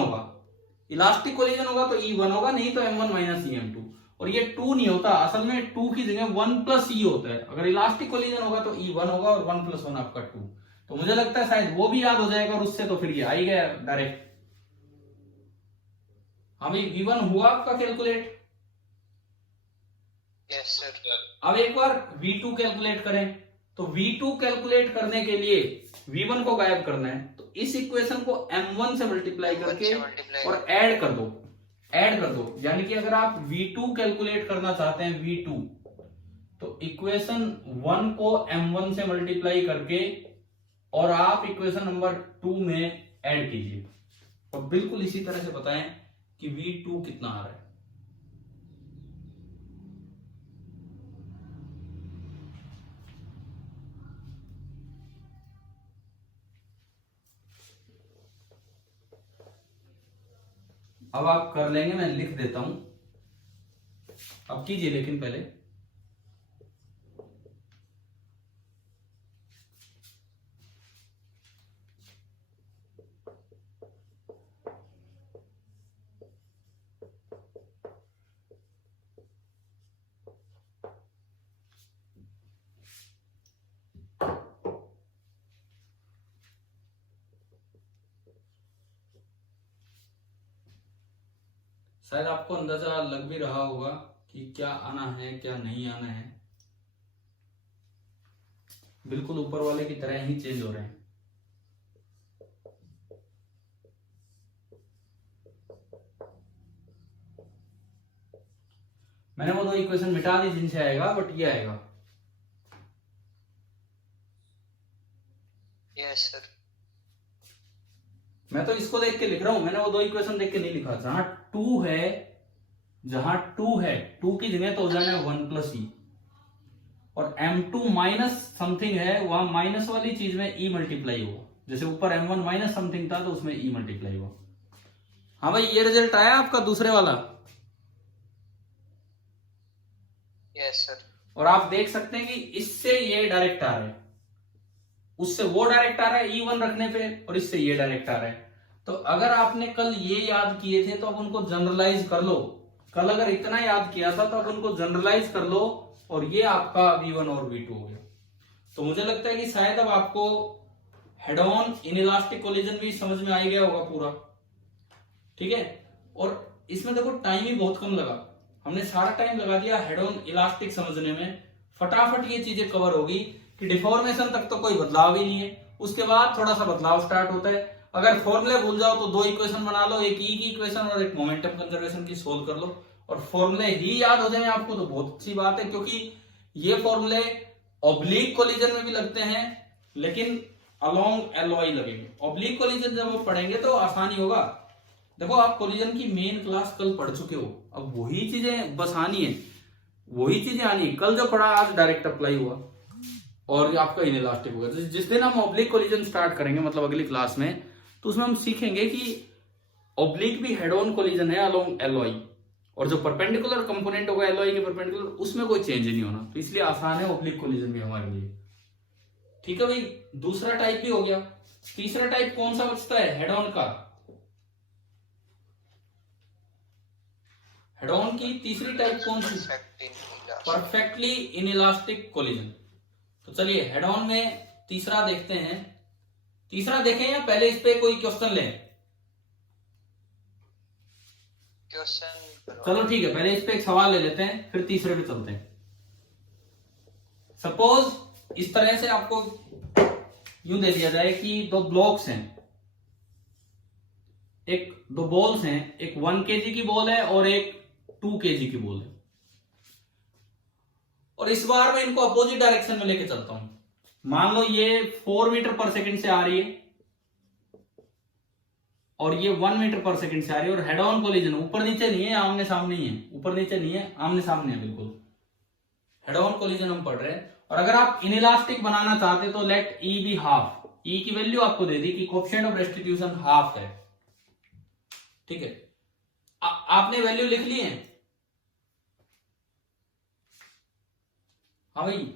होगा, नहीं तो M1 माइनस ई M2। और ये 2 नहीं होता, असल में 2 की जगह 1 प्लस ई होता है। अगर इलास्टिक कोलिजन होगा तो E1 होगा और 1 प्लस 1 आपका 2। तो मुझे लगता है शायद वो भी याद हो जाएगा, और उससे तो फिर ये आ ही गया डायरेक्ट। हमें V1 हुआ आपका कैलकुलेट। Yes sir. अब एक बार V2 कैलकुलेट करें, तो V2 कैलकुलेट करने के लिए V1 को गायब करना है, तो इस इक्वेशन को M1 से मल्टीप्लाई करके और ऐड कर दो, यानी कि अगर आप V2 कैलकुलेट करना चाहते हैं V2, तो इक्वेशन 1 को M1 से मल्टीप्लाई करके और आप इक्वेशन नंबर 2 में ऐड कीजिए और बिल्कुल इसी तरह से बताएं कि V2 कितना आ रहा है। अब आप कर लेंगे, मैं लिख देता हूं, अब कीजिए लेकिन पहले। शायद आपको अंदाजा लग भी रहा होगा कि क्या आना है क्या नहीं आना है। बिल्कुल ऊपर वाले की तरह ही चेंज हो रहे हैं। मैंने वो 2 इक्वेशन मिटा दी जिनसे आएगा, बट ये आएगा। Yes sir. मैं तो इसको देख के लिख रहा हूं, मैंने वो 2 इक्वेशन देख के नहीं लिखा। जहां 2 है 2 की जगह तो हो जाना है 1 प्लस ई, और M2 माइनस समथिंग है, वहां माइनस वाली चीज में ई मल्टीप्लाई होगा। जैसे ऊपर M1 माइनस समथिंग था तो उसमें ई मल्टीप्लाई हुआ। हाँ भाई, ये रिजल्ट आया आपका दूसरे वाला। Yes sir. और आप देख सकते हैं कि इससे ये डायरेक्ट आ रहा है, उससे वो डायरेक्ट आ रहा है E1 रखने पे, और इससे ये डायरेक्ट आ रहा है। तो अगर आपने कल ये याद किए थे तो अब उनको जनरलाइज कर लो। कल अगर इतना याद किया था तो अब उनको जनरलाइज कर लो, और ये आपका V1 और V2 हो गया। तो मुझे लगता है कि शायद अब आपको हेड ऑन इनइलास्टिक कोलिजन भी समझ में आ गया होगा पूरा। ठीक है, और इसमें देखो टाइम ही बहुत कम लगा, हमने सारा टाइम लगा दिया हेड ऑन इलास्टिक समझने में। फटाफट ये चीजें कवर होगी कि डिफॉर्मेशन तक तो कोई बदलाव ही नहीं है, उसके बाद थोड़ा सा बदलाव स्टार्ट होता है। अगर फॉर्मूले भूल जाओ तो 2 इक्वेशन बना लो, एक ई की इक्वेशन और एक मोमेंटम कंजर्वेशन की, सोल्व कर लो, और फॉर्मूले ही याद हो जाए आपको तो बहुत अच्छी बात है, क्योंकि ये फॉर्मूले ऑब्लिक कोलिजन में भी लगते हैं लेकिन अलोंग एलओआई लगेंगे। ऑब्लिक कोलिजन जब वो पढ़ेंगे तो आसानी होगा। देखो, आप कोलिजन की मेन क्लास कल पढ़ चुके हो, अब वही चीजें बस आनी है, वही चीजें आनी है। कल जो पढ़ा आज डायरेक्ट अप्लाई हुआ और आपका इनइलास्टिक होगा। जिस दिन हम ऑब्लिक कोलिजन स्टार्ट करेंगे, मतलब अगली क्लास में, तो उसमें हम सीखेंगे कि ऑब्लिक भी हेड ऑन कोलिजन है अलोंग एलओआई, और जो परपेंडिकुलर कंपोनेंट होगा एलओआई के परपेंडिकुलर, उसमें कोई चेंज नहीं होना, तो इसलिए आसान है ऑब्लिक कोलिजन भी हमारे लिए। ठीक है भाई, दूसरा टाइप भी हो गया। तीसरा टाइप कौन सा बचता है हेड ऑन का? हेड ऑन की तीसरी टाइप कौन सी? Perfectly inelastic collision. तो चलिए हेड ऑन में तीसरा देखते हैं। तीसरा देखें या पहले इस पे कोई क्वेश्चन लें? चलो ठीक है, पहले इस पे एक सवाल ले लेते हैं, फिर तीसरे पे चलते हैं। सपोज इस तरह से आपको यूं दे दिया जाए कि 2 ब्लॉक्स हैं, एक 2 बॉल्स हैं, एक 1 kg की बॉल है और एक 2 kg की बॉल है। और इस बार मैं इनको अपोजिट डायरेक्शन में लेके चलता हूं। मान लो ये 4 मीटर पर सेकंड से आ रही है और ये 1 मीटर पर सेकंड से आ रही है, और हेड ऑन कोलिजन, ऊपर नीचे नहीं है, आमने सामने ही है, ऊपर नीचे नहीं है, आमने सामने है बिल्कुल, हेड ऑन कोलिजन हम पढ़ रहे हैं। और अगर आप इनइलास्टिक बनाना चाहते तो लेट ई बी हाफ, ई की वैल्यू आपको दे दी कि कोएफिशिएंट ऑफ रेस्टिट्यूशन हाफ है, ठीक है। आपने वैल्यू लिख ली है? हाँ भाई,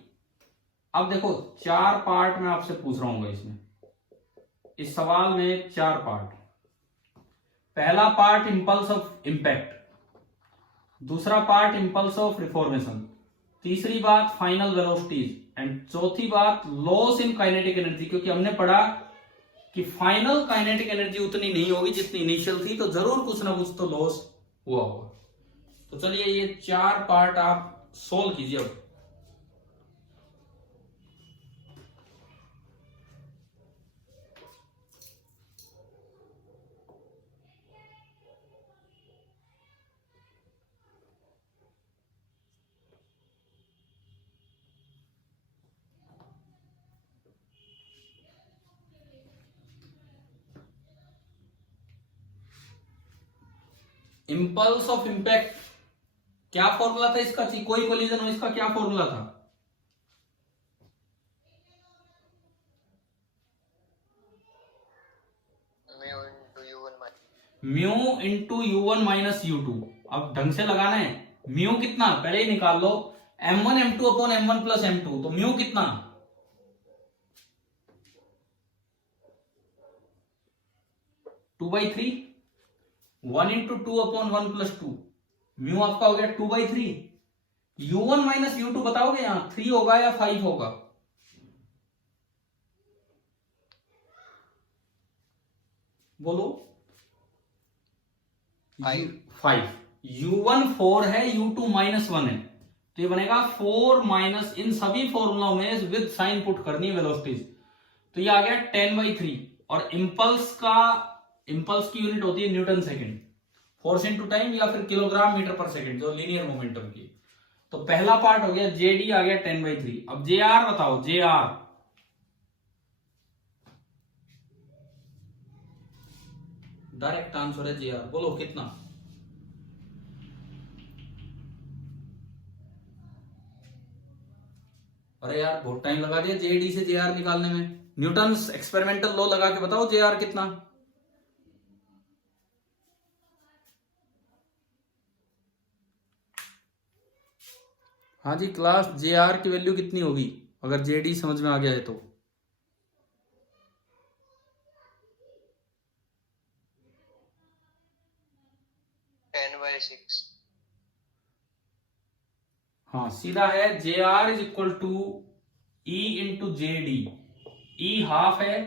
अब देखो 4 पार्ट मैं आपसे पूछ रहा हूँ इसमें, इस सवाल में 4 पार्ट। पहला पार्ट इंपल्स ऑफ इंपैक्ट, दूसरा पार्ट इंपल्स ऑफ रिफॉर्मेशन, तीसरी बात फाइनल वेलोसिटीज, एंड चौथी बात लॉस इन काइनेटिक एनर्जी, क्योंकि हमने पढ़ा कि फाइनल काइनेटिक एनर्जी उतनी नहीं होगी जितनी इनिशियल थी, तो जरूर कुछ ना कुछ तो लॉस हुआ होगा। तो चलिए ये 4 पार्ट आप सोल्व कीजिए अब। इंपल्स ऑफ इंपैक्ट क्या फॉर्मूला था इसका? कोई कोलिजन हो, इसका क्या फॉर्मूला था? Mu into U1 minus U2। अब ढंग से लगाना है, म्यू कितना पहले ही निकाल लो, M1 M2 upon M1 plus M2, तो म्यू कितना? 2/3, 1 इंटू 2 अपॉन 1 प्लस 2, म्यू आपका हो गया 2/3। U1 माइनस U2 बताओगे यहां 3 होगा या 5 होगा? बोलो। 5। U1 4 है, U2 -1 है, तो ये बनेगा 4 माइनस, इन सभी फॉर्मूलों में विद साइन पुट करनी है वेलोसिटीज, तो ये आ गया 10/3। और इंपल्स की यूनिट होती है Newton second, force into time या फिर किलोग्राम मीटर पर सेकंड, जो लीनियर मोमेंटम की। तो पहला पार्ट हो गया जेडी, आ गया 10/3। अब जे आर बताओ, जे आर डायरेक्ट आंसर है, जे आर बोलो कितना? अरे यार बहुत टाइम लगा दिया जेडी से जे आर निकालने में। न्यूटन एक्सपेरिमेंटल लॉ लगा के बताओ जे आर कितना? हाँ जी क्लास, जे आर की वैल्यू कितनी होगी अगर जेडी समझ में आ गया है तो? हाँ सीधा है, J R is equal to e into J D. E half है,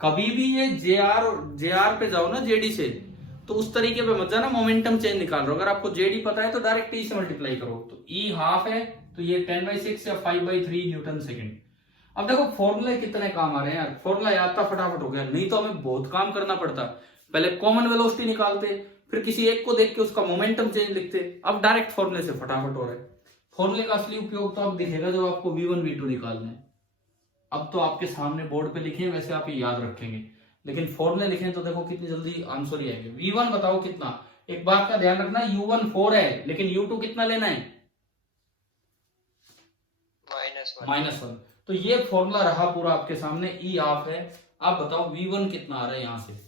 कभी भी ये जे आर पे जाओ ना जेडी से, तो उस तरीके पे मत जाना मोमेंटम चेंज निकाल रहे हो। अगर आपको जेडी पता है तो डायरेक्ट ई से मल्टीप्लाई करो, तो ई हाफ है, तो ये 10/6 या 5/3 न्यूटन सेकंड। अब देखो फॉर्मूले कितने काम आ रहे हैं यार, फॉर्मूला याद था फटाफट हो गया, नहीं तो हमें बहुत काम करना पड़ता। पहले कॉमन वेलोसिटी निकालते, फिर किसी एक को देख के उसका मोमेंटम चेंज लिखते, अब डायरेक्ट फॉर्मूले से फटाफट हो रहा है। फॉर्मूले का असली उपयोग तो अब दिखेगा जब आपको V1 V2 निकालना है। अब तो आपके सामने बोर्ड पे लिखे हैं, वैसे आप ये याद रखेंगे, लेकिन फॉर्मूले लिखें तो देखो कितनी जल्दी आंसर ही आएंगे। V1 बताओ कितना? एक बात का ध्यान रखना, U1 4 है, लेकिन U2 कितना लेना है? -1। तो ये फॉर्मूला रहा पूरा आपके सामने, ई हाफ है। आप बताओ V1 कितना आ रहा है यहां से?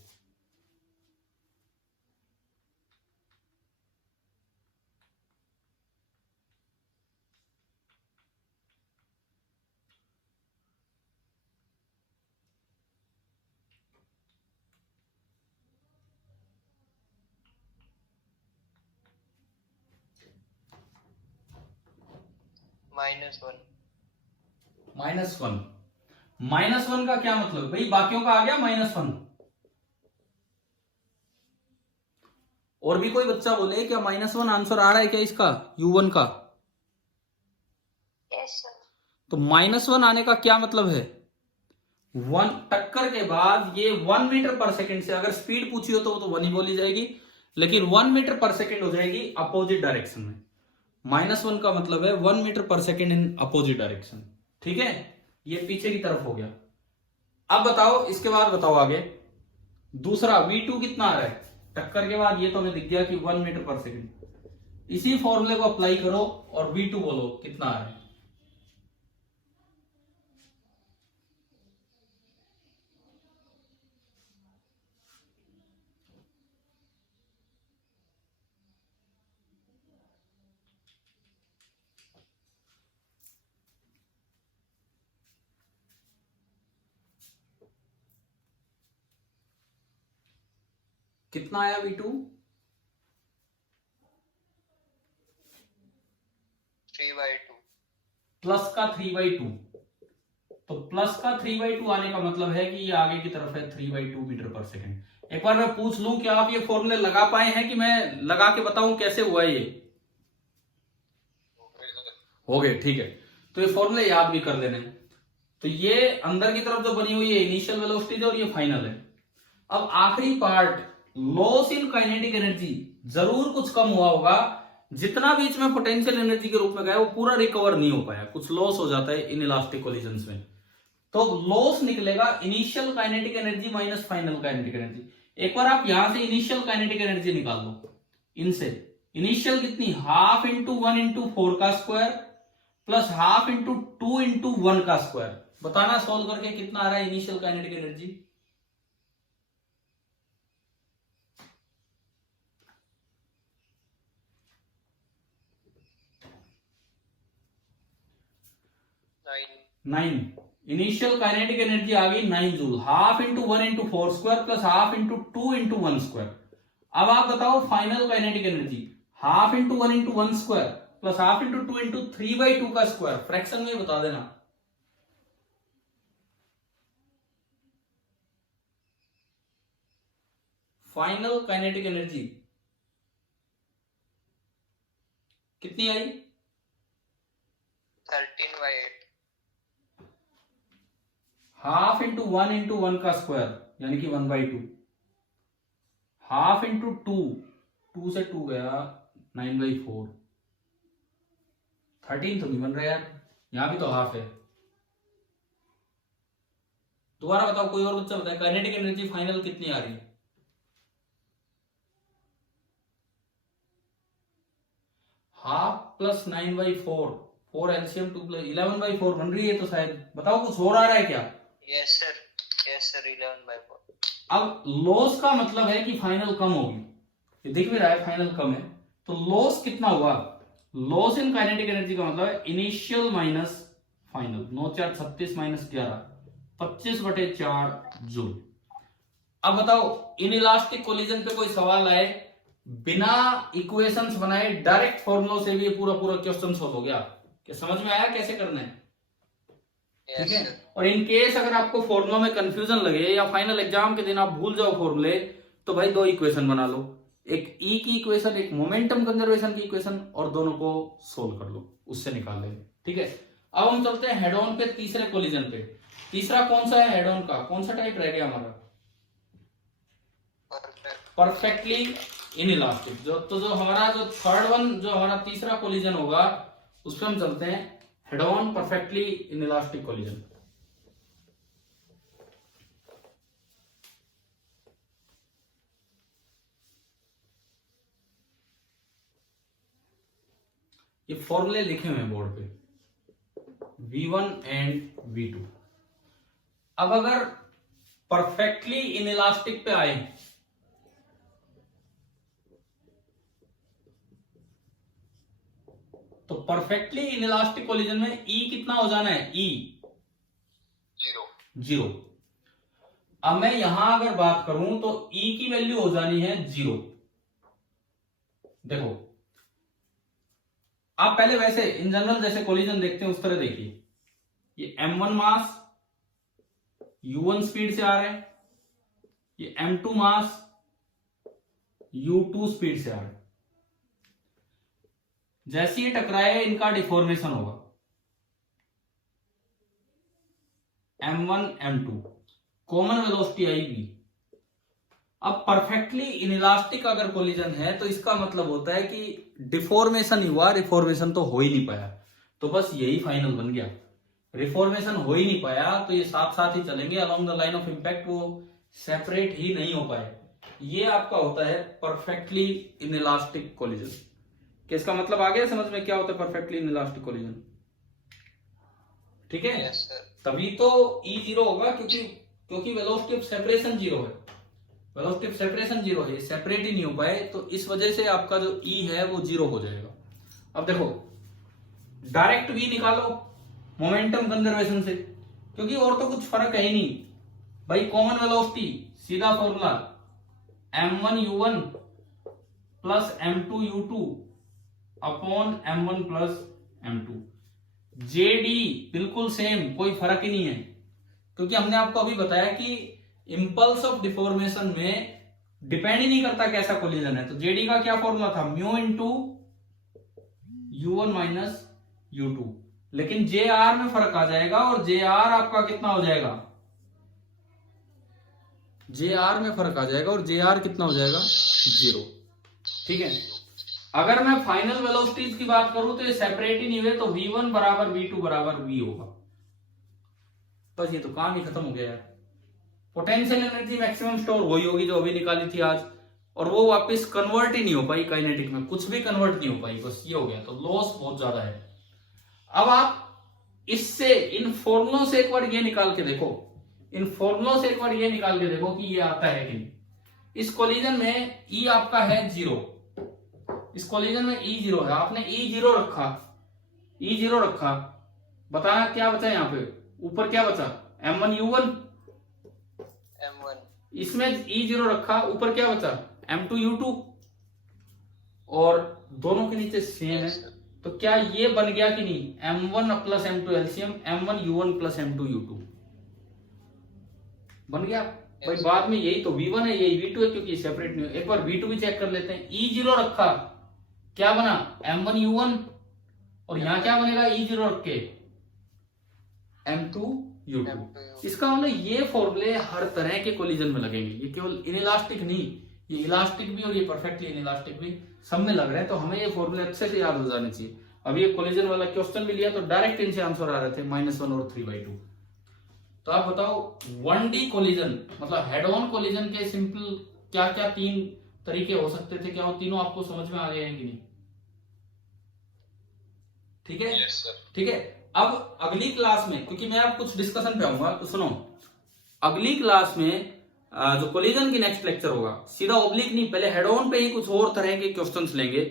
-1 का क्या मतलब भाई? बाकियों का आ गया -1। और भी कोई बच्चा बोले क्या -1 आंसर आ रहा है क्या इसका U1 का? Yes sir. तो -1 आने का क्या मतलब है? 1 टक्कर के बाद ये 1 मीटर पर सेकंड से, अगर स्पीड पूछी हो तो वो तो 1 ही बोली जाएगी, लेकिन 1 मीटर पर सेकंड हो जाएगी अपोजिट डायरेक्शन में। -1 का मतलब है 1 मीटर पर सेकेंड इन अपोजिट डायरेक्शन। ठीक है, ये पीछे की तरफ हो गया। अब बताओ, इसके बाद बताओ आगे दूसरा v2 कितना आ रहा है टक्कर के बाद, ये तो हमें दिख गया कि 1 मीटर पर सेकेंड। इसी फॉर्मूले को अप्लाई करो और v2 बोलो कितना आ रहा है। कितना आया v2? 3/2। प्लस का 3/2। तो प्लस का 3/2 आने का मतलब है कि ये आगे की तरफ है 3/2 मीटर पर सेकेंड। एक बार मैं पूछ लूं क्या आप ये फॉर्मूले लगा पाए हैं कि मैं लगा के बताऊं कैसे हुआ ये? हो गए, ठीक है। तो ये फॉर्मूले याद भी कर लेने हैं। तो ये अंदर की तरफ जो बनी हुई है इनिशियल वेलोसिटी और ये फाइनल है। अब आखिरी part, loss in kinetic energy, जरूर कुछ कम हुआ होगा। जितना बीच में पोटेंशियल एनर्जी के रूप में गया वो पूरा रिकवर नहीं हो पाया, कुछ लॉस हो जाता है इन इलास्टिक कोलिजन्स में। तो लॉस निकलेगा initial kinetic energy minus final kinetic energy. एक बार आप यहां से इनिशियल काइनेटिक एनर्जी निकाल लो। इनसे इनिशियल कितनी, हाफ इंटू 1 इंटू 4 का square plus half into 2 into 1 का स्क्वायर। बताना सॉल्व करके कितना आ रहा है initial kinetic energy? Nine. Initial kinetic energy आ गई 9 joule. Half into 1 into 4 square plus half into 2 into 1 square. अब आप बताओ final kinetic energy, half into 1 into 1 square plus half into 2 into 3/2 का स्क्वायर। फ्रैक्शन में बता देना। फाइनल काइनेटिक एनर्जी कितनी आई? 13/8। हाफ इंटू 1 इंटू 1 का स्क्वायर यानी कि 1/2, हाफ इंटू 2, 2 से 2 गया 9/4। 13 तो नहीं बन रहा यार, यहां भी तो हाफ है। दोबारा बताओ, कोई और बच्चा बताए काइनेटिक एनर्जी फाइनल कितनी आ रही है? हाफ प्लस 9/4, 4 एलसीएम 2 प्लस 11/4 बन रही है। तो शायद बताओ कुछ और आ रहा है क्या? Yes sir, yes sir, 11/4। अब लॉस का मतलब है कि फाइनल कम होगी, ये दिख भी रहा है फाइनल कम है। तो लॉस कितना हुआ? लॉस इन काइनेटिक एनर्जी का मतलब है initial minus final. 9 4 36 minus 11, 25/4 joule. अब बताओ, इन इलास्टिक कोलिजन पे कोई सवाल आए, बिना इक्वेशंस बनाए डायरेक्ट फॉर्मूलों से भी ये पूरा पूरा क्वेश्चन सॉल्व हो गया। क्या समझ में आया कैसे करना है? ठीक है। और इन केस अगर आपको फॉर्मूला में कंफ्यूजन लगे या फाइनल एग्जाम के दिन आप भूल जाओ फॉर्मूले, तो भाई 2 इक्वेशन बना लो, एक ई की इक्वेशन, एक मोमेंटम कंजर्वेशन की इक्वेशन, और दोनों को सोल्व कर लो, उससे निकाल लेंगे। ठीक है। अब हम चलते हैं हेड ऑन पे, तीसरे कोलिजन पे। तीसरा कौन सा है हेड ऑन का? कौन सा टाइप रह गया हमारा? Perfectly inelastic. जो हमारा जो थर्ड वन, जो हमारा तीसरा कोलिजन होगा, उसमें हम चलते हैं head on perfectly inelastic collision. ये फॉर्मूले लिखे हुए हैं बोर्ड पे, V1 एंड V2। अब अगर परफेक्टली इनइलास्टिक पे आए, तो परफेक्टली इनइलास्टिक कोलिजन में E कितना हो जाना है? E 0। अब मैं यहां अगर बात करूं तो E की वैल्यू हो जानी है 0। देखो, आप पहले वैसे इन जनरल जैसे कोलिजन देखते हैं उस तरह देखिए, ये M1 मास U1 स्पीड से आ रहा है, ये M2 मास U2 स्पीड से आ रहा है। जैसे ये टकराए इनका डिफॉर्मेशन होगा, M1 M2, कॉमन वेलोसिटी आई V। अब परफेक्टली इनइलास्टिक अगर कोलिजन है तो इसका मतलब होता है कि डिफॉर्मेशन हुआ, रिफॉर्मेशन तो हो ही नहीं पाया। तो बस यही फाइनल बन गया, रिफॉर्मेशन हो ही नहीं पाया तो ये साथ साथ ही चलेंगे along the line of impact, वो सेपरेट ही नहीं हो पाए। ये आपका होता है परफेक्टली इनइलास्टिक कोलिजन। कि इसका मतलब आ गया समझ में क्या होता है परफेक्टली इनइलास्टिक कोलिजन? ठीक है। Yes sir. तभी तो E जीरो होगा, क्योंकि वेलोसिटी ऑफ सेपरेशन जीरो है, वेलोसिटी ऑफ सेपरेशन जीरो है, सेपरेट ही नहीं हो पाए तो इस वजह से आपका जो E है वो जीरो हो जाएगा। अब देखो डायरेक्ट V निकालो मोमेंटम कंजर्वेशन से, क्योंकि और तो कुछ फर्क है ही नहीं भाई। कॉमन वेलोसिटी सीधा formula m1u1 plus m2u2 upon m1 plus m2। JD बिल्कुल सेम, कोई फर्क ही नहीं है, क्योंकि हमने आपको अभी बताया कि इंपल्स ऑफ डिफॉर्मेशन में डिपेंड ही नहीं करता कैसा कोलिजन है। तो JD का क्या फॉर्मूला था? Mu into u1 minus u2, लेकिन JR में फर्क आ जाएगा और JR आपका कितना हो जाएगा? JR में फर्क आ जाएगा और JR कितना हो जाएगा? जीरो। ठीक है। अगर मैं फाइनल वेलोसिटीज की बात करूं तो ये सेपरेट ही नहीं हुए, तो V1 बराबर V2 बराबर V होगा। बस ये तो काम ही खत्म हो गया यार। पोटेंशियल एनर्जी मैक्सिमम स्टोर वही होगी जो अभी निकाली थी आज, और वो वापस कन्वर्ट ही नहीं हो पाई काइनेटिक में, कुछ भी कन्वर्ट नहीं हो पाई, बस ये हो गया। तो लॉस बहुत ज्यादा है। अब आप इससे इन फॉर्मुलों से एक बार ये निकाल के देखो, इन फॉर्मुलों से एक बार ये निकाल के देखो कि ये आता है कि नहीं। इस कोलिजन में E आपका है जीरो, इस कोलिजन में E जीरो है, आपने E जीरो रखा, E जीरो रखा, बताना क्या बचा यहाँ पे? ऊपर क्या बचा? m1u1, m1, इसमें E जीरो रखा, ऊपर क्या बचा? m2u2, और दोनों के नीचे सेम है, तो क्या ये बन गया कि नहीं? m1 plus m2 LCM m1u1 plus m2u2 बन गया भाई। बाद में यही तो V1 है, यही V2 है, क्योंकि सेपरेट नहीं है। एक बार V2 भी चेक कर लेते हैं। E जीरो रखा, क्या बना? m1u1, और यहां क्या बनेगा? E जीरो रख के m2u2। इसका मतलब ये फॉर्मूले हर तरह के कोलिजन में लगेंगे, ये केवल इनइलास्टिक नहीं, ये इलास्टिक भी और ये परफेक्टली इनइलास्टिक भी सब में लग रहे हैं। तो हमें ये फॉर्मूले अच्छे से याद हो जाने चाहिए। अब ये कोलिजन वाला क्वेश्चन भी लिया तो डायरेक्ट इनसे आंसर आ रहे थे -1 और 3/2। तो आप बताओ 1D कोलिजन मतलब हेड ऑन कोलिजन के सिंपल क्या क्या 3 तरीके हो सकते थे? क्या वो तीनों आपको समझ में आ गए हैं कि नहीं? ठीक है। Yes sir. ठीक है। अब अगली क्लास में, क्योंकि मैं अब कुछ डिस्कशन पे आऊंगा, तो सुनो, अगली क्लास में जो कोलिजन की नेक्स्ट लेक्चर होगा, सीधा ओब्लिक नहीं, पहले हेड ऑन पे ही कुछ और तरह के क्वेश्चंस लेंगे,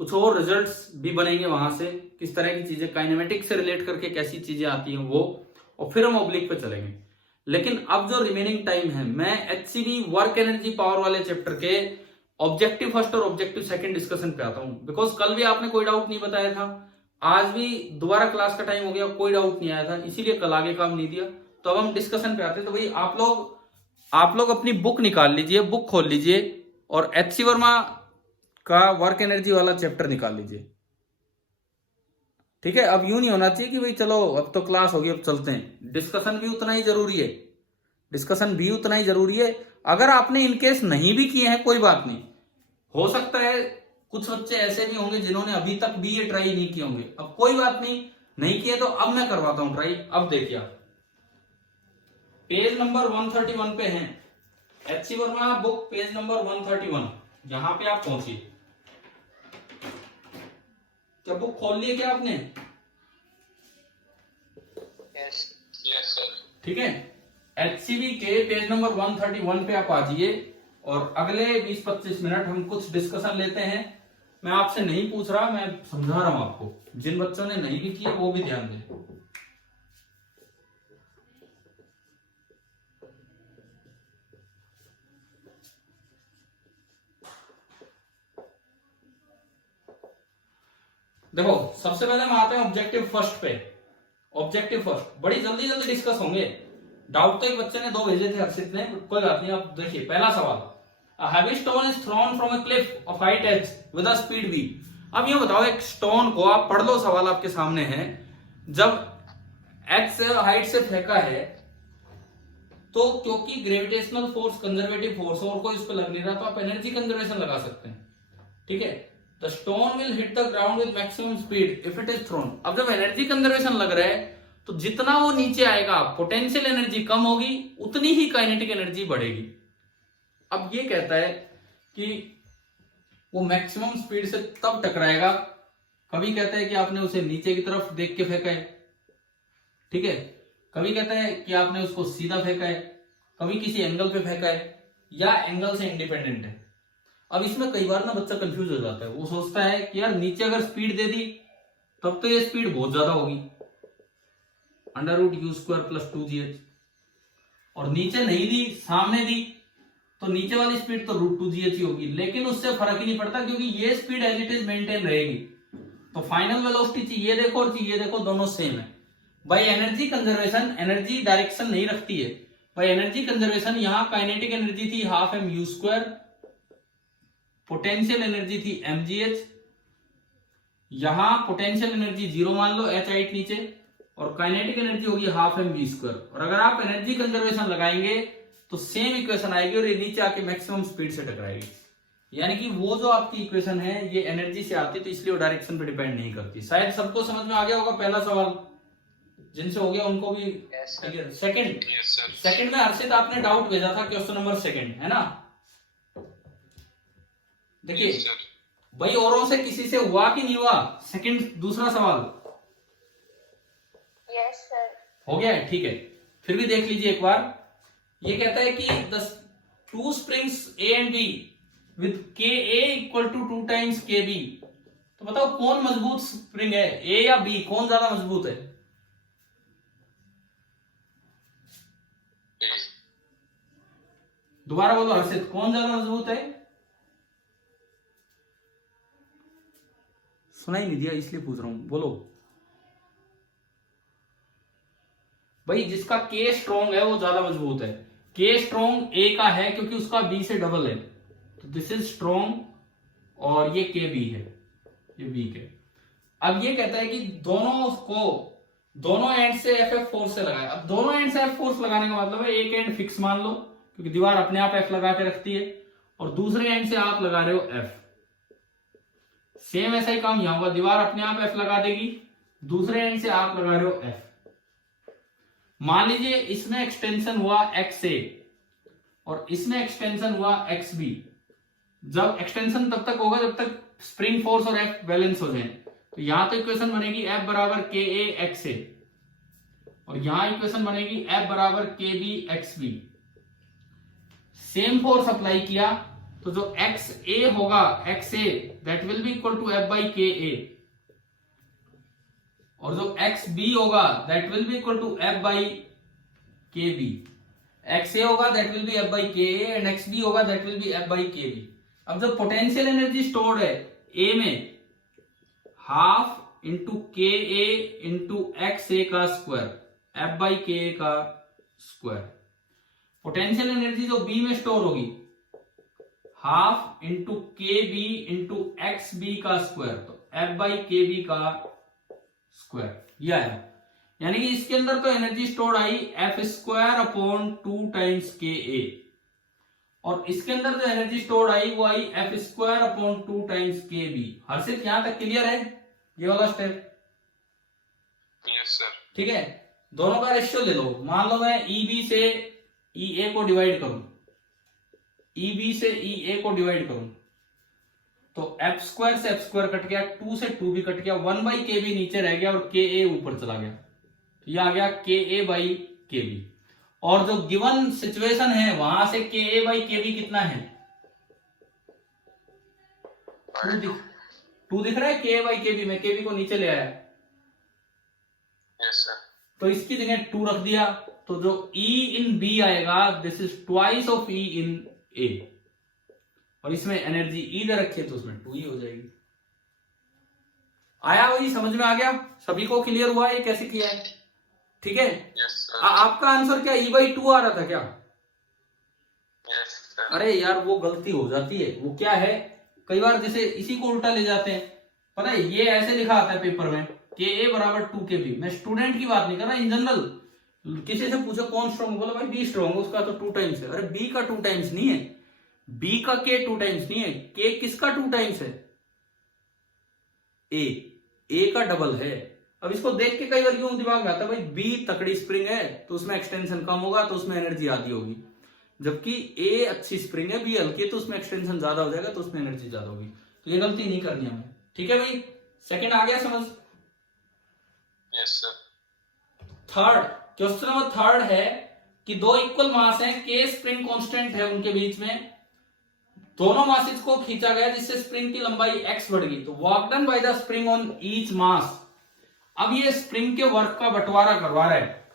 कुछ और रिजल्ट्स भी बनेंगे वहां से, किस तरह की चीजें काइनेमेटिक से रिलेट करके कैसी चीजें आती हैं वो, और फिर हम ओब्लिक पे चलेंगे। लेकिन अब जो रिमेनिंग टाइम है, मैं HCV वर्क एनर्जी पावर वाले चैप्टर के ऑब्जेक्टिव फर्स्ट और ऑब्जेक्टिव सेकंड डिस्कशन पे आता हूं। बिकॉज कल भी आपने कोई डाउट नहीं बताया था, आज भी दोबारा क्लास का टाइम हो गया, कोई डाउट नहीं आया था, इसीलिए कल आगे काम नहीं दिया। तो अब हम डिस्कशन पे आते हैं। तो भाई आप लोग अपनी बुक निकाल लीजिए, बुक खोल लीजिए और HC वर्मा का वर्क एनर्जी वाला चैप्टर निकाल लीजिए। ठीक है। अब यूं नहीं होना चाहिए कि भाई चलो अब तो क्लास होगी अब चलते हैं। डिस्कशन भी उतना ही जरूरी है, डिस्कशन भी उतना ही जरूरी है। अगर आपने इनकेस नहीं भी किए हैं कोई बात नहीं, हो सकता है कुछ बच्चे ऐसे भी होंगे जिन्होंने अभी तक भी ये ट्राई नहीं किए होंगे। अब कोई बात नहीं किए तो अब मैं करवाता हूं ट्राई। अब देखिए आप पेज नंबर 131 पे हैं, HC Verma book page number 131, यहां पे आप पहुंचिए। क्या बुक खोल लिए क्या आपने? Yes sir. ठीक है। HCV के पेज नंबर 131 पे आप आ जाइए और अगले 20-25 मिनट हम कुछ डिस्कशन लेते हैं। मैं आपसे नहीं पूछ रहा, मैं समझा रहा हूं आपको। जिन बच्चों ने नहीं भी किए वो भी ध्यान दें। देखो सबसे पहले हम आते हैं ऑब्जेक्टिव फर्स्ट पे। ऑब्जेक्टिव फर्स्ट बड़ी जल्दी जल्दी डिस्कस होंगे। डाउट तो एक बच्चे ने 2 भेजे थे हर्षित ने, कोई बात नहीं। आप देखिए पहला सवाल, A heavy stone is thrown from a cliff of height h with a speed v। अब ये बताओ, एक स्टोन को आप पढ़ लो, सवाल आपके सामने है, जब h से हाइट से फेंका है तो क्योंकि ग्रेविटेशनल फोर्स कंजर्वेटिव फोर्स और कोई उस पर लग नहीं रहा, तो आप एनर्जी कंजर्वेशन लगा सकते हैं। ठीक है, the stone will hit the ground with maximum speed if it is throne. अब जब एनर्जी कंजर्वेशन लग रहा है तो जितना वो नीचे आएगा पोटेंशियल एनर्जी कम होगी, उतनी ही काइनेटिक एनर्जी बढ़ेगी। अब ये कहता है कि वो मैक्सिमम स्पीड से तब टकराएगा, कभी कहता है कि आपने उसे नीचे की तरफ देख के फेंका है, ठीक है, कभी कहता है कि आपने उसको सीधा फेंका है, कभी किसी एंगल पे फेंका है, या एंगल से इंडिपेंडेंट है। अब इसमें कई बार ना बच्चा कंफ्यूज हो जाता है, वो सोचता है कि यार नीचे अगर स्पीड दे दी तब तो ये स्पीड बहुत ज्यादा होगी, √u² + 2gh, और नीचे नहीं दी, सामने दी, तो नीचे वाली स्पीड तो √2gh ही होगी, लेकिन उससे फर्क ही नहीं पड़ता क्योंकि ये speed as it is maintain रहेगी। तो फाइनल वेलोसिटी चाहिए देखो और चाहिए देखो, दोनों सेम है। By energy conservation, energy direction नहीं रखती है। बाय एनर्जी कंजर्वेशन यहां काइनेटिक एनर्जी थी 12mu², पोटेंशियल एनर्जी थी mgh, यहां पोटेंशियल एनर्जी 0 मान लो, h नीचे, और काइनेटिक एनर्जी होगी 12mv²। और अगर आप एनर्जी कंजर्वेशन लगाएंगे तो सेम इक्वेशन आएगी और ये नीचे आके मैक्सिमम स्पीड से टकराएगी। यानी कि वो जो आपकी इक्वेशन है ये एनर्जी से आती है, तो इसलिए वो डायरेक्शन पे डिपेंड नहीं करती। शायद सबको समझ में आ गया होगा पहला सवाल, जिनसे हो गया उनको भी। सेकंड में हर्षित आपने डाउट भेजा था, क्वेश्चन नंबर 2 है ना। देखिए भाई, औरों से किसी से हुआ कि नहीं हुआ? सेकंड दूसरा सवाल यस सर। हो गया है, ठीक है। फिर भी देख लीजिए एक बार। ये कहता है कि the 2 springs A and B with KA = 2 times KB। तो बताओ कौन मजबूत स्प्रिंग है, A या B, कौन ज्यादा मजबूत है? दोबारा बोलो हर्षित, कौन ज्यादा मजबूत है? सुनाई नहीं दिया इसलिए पूछ रहा हूं, बोलो भाई। जिसका K स्ट्रॉन्ग है वो ज्यादा मजबूत है। K स्ट्रॉन्ग A का है क्योंकि उसका B से डबल है, तो दिस इज स्ट्रॉन्ग, और ये KB है, ये वीक है। अब ये कहता है कि दोनों एंड से FF फोर्स से लगाए। अब दोनों एंड से F फोर्स लगाने का मतलब है एक एंड फिक्स मान लो क्योंकि दीवार अपने आप F लगा के रखती है, और दूसरे एंड से आप लगा रहे हो F। सेम ऐसा ही काम यहां होगा, दीवार अपने आप F लगा देगी, दूसरे एंड से आप लगा रहे हो F। मान लीजिए इसमें एक्सटेंशन हुआ XA और इसमें एक्सटेंशन हुआ XB। जब एक्सटेंशन तब तक होगा जब तक स्प्रिंग फोर्स और F बैलेंस हो जाए। तो यहां तो इक्वेशन बनेगी F = KA XA, और यहां इक्वेशन बनेगी F = KB XB। Same force apply किया तो जो XA होगा XA that will be equal to F/KA, और जो XB होगा that will be equal to F/KB। XA होगा that will be F/KA and XB होगा दैट विल बी F/KB। अब जब पोटेंशियल एनर्जी स्टोर्ड है A में, 12 × KA × XA का स्क्वायर, F/KA का स्क्वायर। पोटेंशियल एनर्जी जो B में स्टोर होगी 12 × KB × XB का स्क्वायर, तो F/KB का स्क्वायर, यह है। यानी कि इसके अंदर तो energy store I F² / 2 times KA, और इसके अंदर जो एनर्जी स्टोर आई वो आई F² / 2 times KB। हर्षित यहां तक क्लियर है ये वाला स्टेप? Yes sir. ठीक है, दोनों का रेशियो ले लो। मान लो मैं EB से EA को डिवाइड करूं, EB से EA को डिवाइड करूं, तो F² से F² कट गया, 2 से 2 भी कट गया, 1/KB नीचे रह गया और KA ऊपर चला गया, तो यह आ गया KA/KB। और जो गिवन सिचुएशन है वहां से KA/KB कितना है? 2 दिख रहा है KA/KB में, KB को नीचे ले आया। Yes sir. तो इसकी जगह 2 रख दिया, तो जो E in B आएगा this is twice of E in A, और इसमें एनर्जी E दे रखी है तो उसमें 2 ही हो जाएगी। आया वही, समझ में आ गया? सभी को क्लियर हुआ ये कैसे किया है? ठीक है। Yes sir. आपका आंसर क्या E/2 आ रहा था क्या? Yes sir. अरे यार वो गलती हो जाती है। वो क्या है, कई बार जैसे इसी को उल्टा ले जाते हैं। पता है ये ऐसे लिखा आता है पेपर में KA = 2KB। मैं स्टूडेंट की बात नहीं कर रहा इन जनरल, किसी से पूछो कौन स्ट्रॉन्ग, बोला भाई बी स्ट्रॉन्ग, उसका तो 2 टाइम्स है। अरे बी का 2 टाइम्स नहीं है, बी का के 2 टाइम्स नहीं है, के किसका 2 टाइम्स है? ए का डबल है। अब इसको देख के कई बार यूं दिमाग में आता है भाई बी तकड़ी स्प्रिंग है तो उसमें एक्सटेंशन कम होगा तो उसमें एनर्जी आधी होगी, जबकि ए अच्छी स्प्रिंग है, बी हल्की है तो उसमें एक्सटेंशन ज्यादा हो जाएगा तो उसमें एनर्जी ज्यादा होगी। तो ये गलती नहीं करनी हमें, ठीक है भाई? सेकंड आ गया समझ? Yes sir. Third, question number third है कि दो इक्वल मास हैं, के स्प्रिंग कांस्टेंट है उनके बीच में, दोनों मासेस को खींचा गया जिससे स्प्रिंग की लंबाई x बढ़ गई। तो work done by the spring on each mass. अब ये स्प्रिंग के वर्क का बंटवारा करवा रहा है।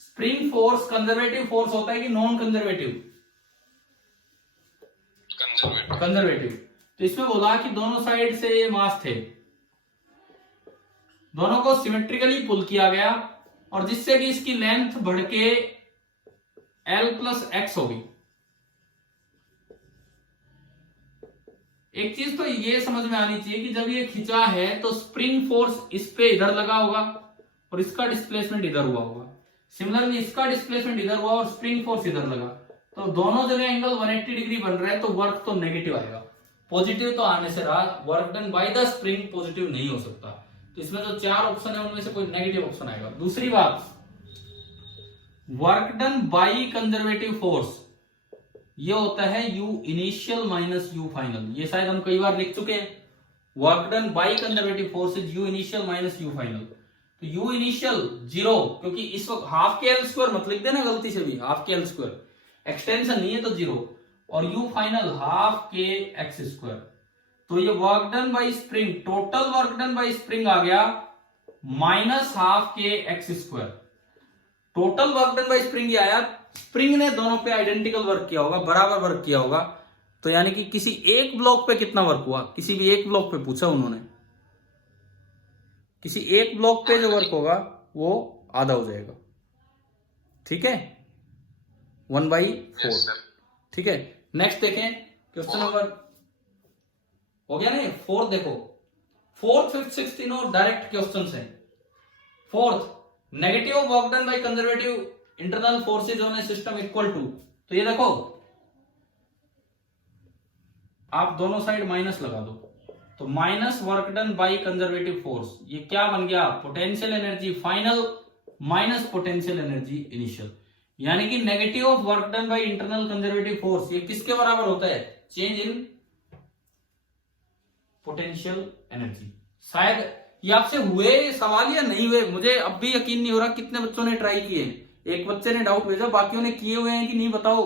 स्प्रिंग फोर्स कंजर्वेटिव फोर्स होता है कि नॉन कंजर्वेटिव? कंजर्वेटिव। तो इसमें बोला कि दोनों साइड से ये मास थे, दोनों को सिमेट्रिकली पुल किया गया और जिससे कि इसकी लेंथ बढ़ के L प्लस एक्स होगी। एक चीज तो ये समझ में आनी चाहिए कि जब ये खिंचा है तो स्प्रिंग फोर्स इस पे इधर लगा होगा और इसका डिस्प्लेसमेंट इधर हुआ होगा। सिमिलरली इसका डिस्प्लेसमेंट इधर हुआ और स्प्रिंग फोर्स इधर लगा, तो दोनों जगह एंगल 180 डिग्री बन रहा है, तो वर्क तो नेगेटिव आएगा। पॉजिटिव तो आने से रहा, work done by the spring positive नहीं हो सकता। तो इसमें जो 4 ऑप्शन है उनमें से कोई नेगेटिव ऑप्शन आएगा। दूसरी बात, work done by conservative force ये होता है U initial minus U final. ये शायद हम कई बार लिख चुके हैं। Work done by conservative force is U initial minus U final. तो U इनिशियल 0, क्योंकि इस वक्त हाफ के एल स्क्वायर मत लिख देना गलती से भी, हाफ के एल स्क्वायर, एक्सटेंशन नहीं है तो 0, और U फाइनल हाफ के एक्स स्क्वायर। तो ये work done by spring, total work done by spring आ गया माइनस हाफ के X square. Total work done by spring ये आया, स्प्रिंग ने दोनों पे आइडेंटिकल वर्क किया होगा, बराबर वर्क किया होगा। तो यानी कि किसी एक ब्लॉक पे कितना वर्क हुआ, किसी भी एक ब्लॉक पे पूछा उन्होंने, किसी एक ब्लॉक पे जो वर्क होगा वो आधा हो जाएगा, ठीक है? 1/4, ठीक है? नेक्स्ट देखें क्वेश्चन नंबर हो गया ना। फोर्थ देखो, 4th 5th 6th तीनों डायरेक्ट क्वेश्चंस हैं। Fourth, negative work done by conservative internal forces on a system equal to, तो ये देखो आप दोनों साइड माइनस लगा दो, तो minus work done by conservative force, ये क्या बन गया? Potential energy final minus potential energy initial. यानी कि negative of work done by internal conservative force ये किसके बराबर होता है? Change in potential energy. शायद ये आपसे हुए सवाल या नहीं हुए, मुझे अब भी यकीन नहीं हो रहा कितने बच्चों ने ट्राई किए। एक बच्चे ने डाउट भेजा, बाकियों ने किए हुए हैं कि नहीं बताओ।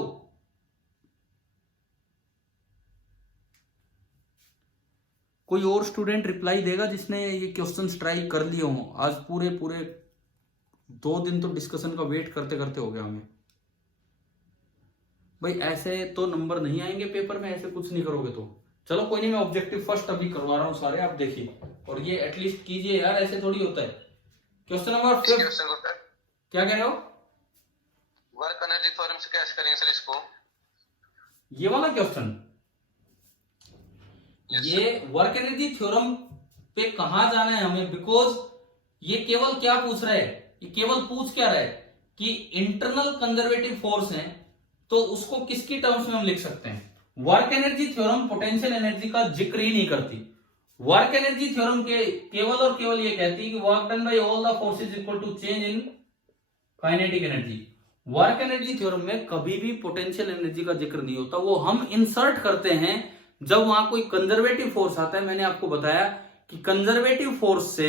कोई और स्टूडेंट रिप्लाई देगा जिसने ये क्वेश्चंस ट्राई कर लिए हों? आज पूरे 2 दिन तो डिस्कशन का वेट करते करते हो गया हमें। भाई ऐसे तो नंबर नहीं आएंगे पेपर में, ऐसे कुछ नहीं करोगे तो। चलो कोई नहीं, मैं ऑब्जेक्टिव फर्स्ट अभी करवा रहा हूं सारे, आप देखिए, और ये एटलीस्ट कीजिए यार, ऐसे थोड़ी होता है। क्वेश्चन नंबर 5, क्या कह रहे हो? वर्क एनर्जी थ्योरम से कैसे करेंगे सर इसको? ये वाला क्वेश्चन, ये वर्क एनर्जी थ्योरम पे कहां जाना है हमें? बिकॉज ये केवल क्या पूछ रहा है, ये केवल पूछ क्या रहा है कि इंटरनल कंजर्वेटिव फोर्स है तो उसको किसकी टर्म्स में हम लिख सकते हैं। Work energy theorem potential energy का जिक्र ही नहीं करती। वर्क एनर्जी थ्योरम के केवल और केवल ये कहती है कि work done by all the forces equal to change in kinetic energy. Work energy theorem में कभी भी पोटेंशियल एनर्जी का जिक्र नहीं होता, वो हम इंसर्ट करते हैं जब वहां कोई कंजर्वेटिव फोर्स आता है। मैंने आपको बताया कि कंजर्वेटिव फोर्स से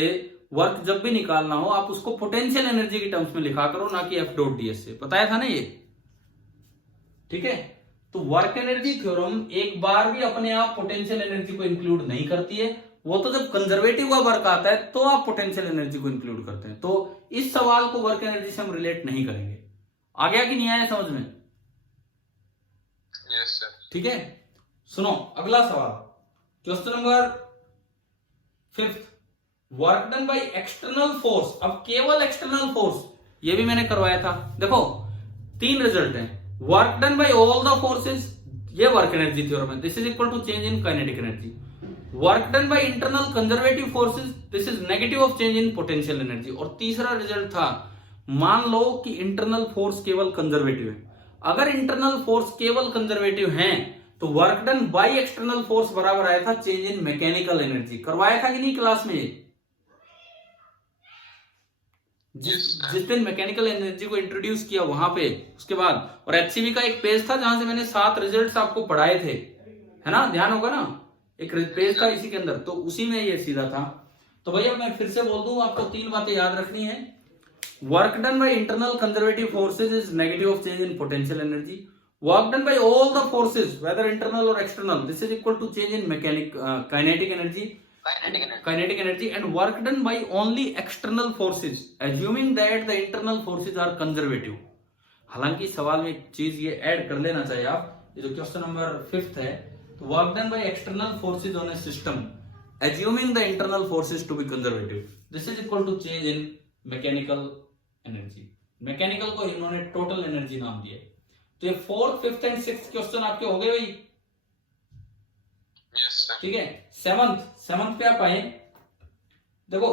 वर्क जब भी निकालना हो आप उसको पोटेंशियल एनर्जी की टर्म्स में लिखा करो, ना कि एफ डॉट डी एस से। बताया था ना ये, ठीक है? तो वर्क एनर्जी थ्योरम एक बार भी अपने आप पोटेंशियल एनर्जी को इंक्लूड नहीं करती है, वो तो जब कंजर्वेटिव का वर्क आता है तो आप पोटेंशियल एनर्जी को इंक्लूड करते हैं। तो इस सवाल को वर्क एनर्जी से हम रिलेट नहीं करेंगे। आ गया कि नहीं आया समझ में? Yes sir. ठीक है, सुनो अगला सवाल, question number 5, work done by external force. अब केवल एक्सटर्नल फोर्स, ये भी मैंने करवाया था। देखो 3 रिजल्ट हैं, work done by all the forces, ये वर्क एनर्जी थ्योरम है, this is equal to change in kinetic energy. Work done by internal conservative forces, this is negative of change in potential energy. और तीसरा result था मान लो कि internal force केवल conservative है। अगर इंटरनल फोर्स केवल कंजर्वेटिव हैं तो work done by external force बराबर आया था चेंज इन मैकेनिकल एनर्जी। करवाया था कि नहीं क्लास में? जिस दिन मैकेनिकल एनर्जी को इंट्रोड्यूस किया वहां पे, उसके बाद, और एचसीवी का एक पेज था जहां से मैंने 7 रिजल्ट्स आपको पढ़ाए थे, है ना, ध्यान होगा ना, एक पेज था इसी के अंदर, तो उसी में ये सीधा था। तो भैया मैं फिर से बोल दूं, आपको 3 बातें याद रखनी है। Work done by internal conservative forces is negative of change in potential energy. Work done by all the forces whether internal और external, this is equal to change in kinetic energy and work done by only external forces assuming that the internal forces are conservative। हालांकि सवाल में एक चीज ये add कर लेना चाहिए आप, ये जो क्वेश्चन नंबर 5 है, तो work done by external forces on a system assuming the internal forces to be conservative, this is equal to change in mechanical energy। Mechanical को इन्होंने टोटल एनर्जी नाम दिया। तो ये 4th, 5th and 6th question आपके हो गए भाई? ठीक है। 7th पे आप आए, देखो,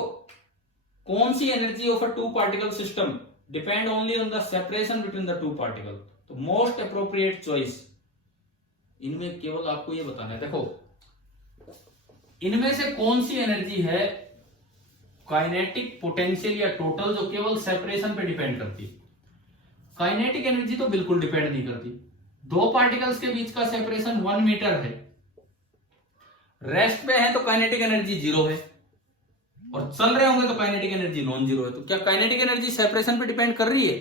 कौन सी energy of a 2 particle system depend only on the separation between the 2 particle. तो मोस्ट अप्रोप्रिएट चॉइस, इनमें केवल आपको ये बताना है, देखो इनमें से कौन सी एनर्जी है काइनेटिक, पोटेंशियल या टोटल, जो केवल सेपरेशन पे डिपेंड करती है। काइनेटिक एनर्जी तो बिल्कुल डिपेंड नहीं करती। 2 पार्टिकल्स के बीच का सेपरेशन 1 मीटर है, रेस्ट पे है तो काइनेटिक एनर्जी 0 है, और चल रहे होंगे तो काइनेटिक एनर्जी नॉन जीरो है। तो क्या काइनेटिक एनर्जी सेपरेशन पे डिपेंड कर रही है?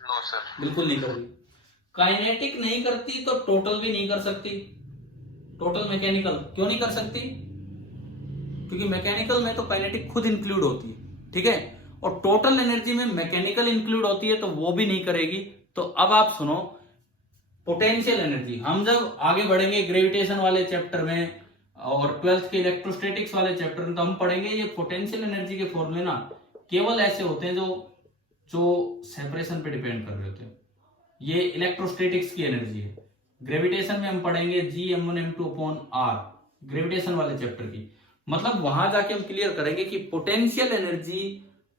नो सर, बिल्कुल नहीं कर रही। काइनेटिक नहीं करती तो टोटल भी नहीं कर सकती। टोटल मैकेनिकल क्यों नहीं कर सकती? क्योंकि मैकेनिकल में तो काइनेटिक खुद इंक्लूड होती है, ठीक है, और टोटल एनर्जी में मैकेनिकल इंक्लूड होती है, तो वो भी नहीं करेगी। तो अब आप सुनो, पोटेंशियल एनर्जी हम जब आगे बढ़ेंगे ग्रेविटेशन वाले चैप्टर में और 12th के इलेक्ट्रोस्टैटिक्स वाले चैप्टर में, तो हम पढ़ेंगे ये पोटेंशियल एनर्जी के फॉर्मूले ना केवल ऐसे होते हैं जो सेपरेशन पे डिपेंड कर रहे होते हैं। ये इलेक्ट्रोस्टैटिक्स की एनर्जी है। ग्रेविटेशन में हम पढ़ेंगे G(m1m2)/r, ग्रेविटेशन वाले चैप्टर की। मतलब वहां जाके हम क्लियर करेंगे कि पोटेंशियल एनर्जी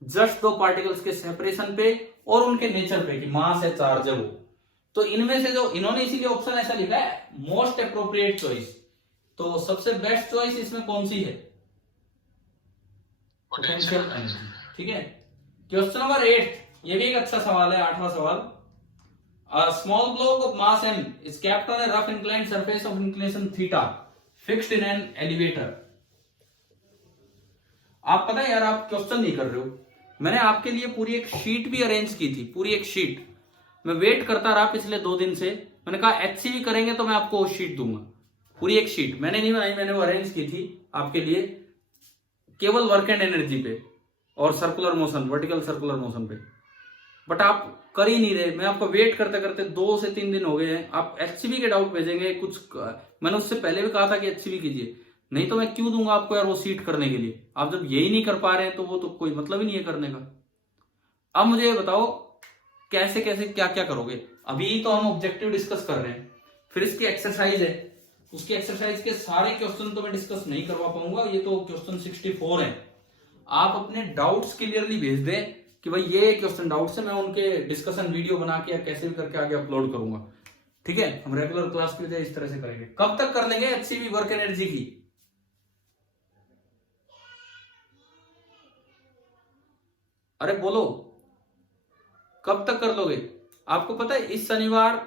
जस्ट 2 पार्टिकल्स के सेपरेशन पे और उनके नेचर पे, कि मास है, चार्ज है, वो। तो इनमें से जो इन्होंने इसीलिए ऑप्शन ऐसा लिखा है, मोस्ट अप्रोप्रिएट चॉइस। तो सबसे बेस्ट चॉइस इसमें कौन सी है? पोटेंशियल एनर्जी, ठीक है। क्वेश्चन नंबर 8, ये भी एक अच्छा सवाल है, 8वां सवाल। A small block of mass m is kept on a rough inclined surface of inclination theta fixed in an elevator। आप पता है यार, आप क्वेश्चन नहीं कर रहे हो। मैंने आपके लिए पूरी एक शीट भी अरेंज की थी, पूरी एक शीट। मैं वेट करता रहा पिछले 2 दिन से, मैंने कहा एचसीवी करेंगे तो मैं आपको वो शीट दूंगा। पूरी एक शीट मैंने नहीं बनाई, मैंने वो अरेंज की थी आपके लिए, केवल वर्क एंड एनर्जी पे और circular motion, vertical circular motion पे। बट आप कर ही नहीं रहे। मैं आपको वेट करते करते 2 से 3 दिन हो गए हैं। आप एचसीवी के डाउट भेजेंगे कुछ, मैंने उससे पहले भी कहा था कि एचसीवी कीजिए, नहीं तो मैं क्यों दूंगा आपको यार वो सीट करने के लिए। आप जब यही नहीं कर पा रहे हैं तो वो तो कोई मतलब ही नहीं है करने का। अब मुझे ये बताओ कैसे कैसे क्या क्या करोगे। अभी तो हम ऑब्जेक्टिव डिस्कस कर रहे हैं, फिर इसकी एक्सरसाइज है, उसकी एक्सरसाइज के सारे क्वेश्चन तो मैं डिस्कस नहीं करवा पाऊंगा। ये तो क्वेश्चन 64 है। आप अपने डाउट्स क्लियरली भेज दें कि भाई ये क्वेश्चन डाउट्स है, मैं उनके डिस्कशन वीडियो बना के या कैसे भी करके आगे अपलोड करूंगा, ठीक है। हम रेगुलर क्लास की वजह इस तरह से करेंगे। कब तक कर लेंगे एचसीवी वर्क एनर्जी की? अरे बोलो, कब तक कर लोगे? आपको पता है इस शनिवार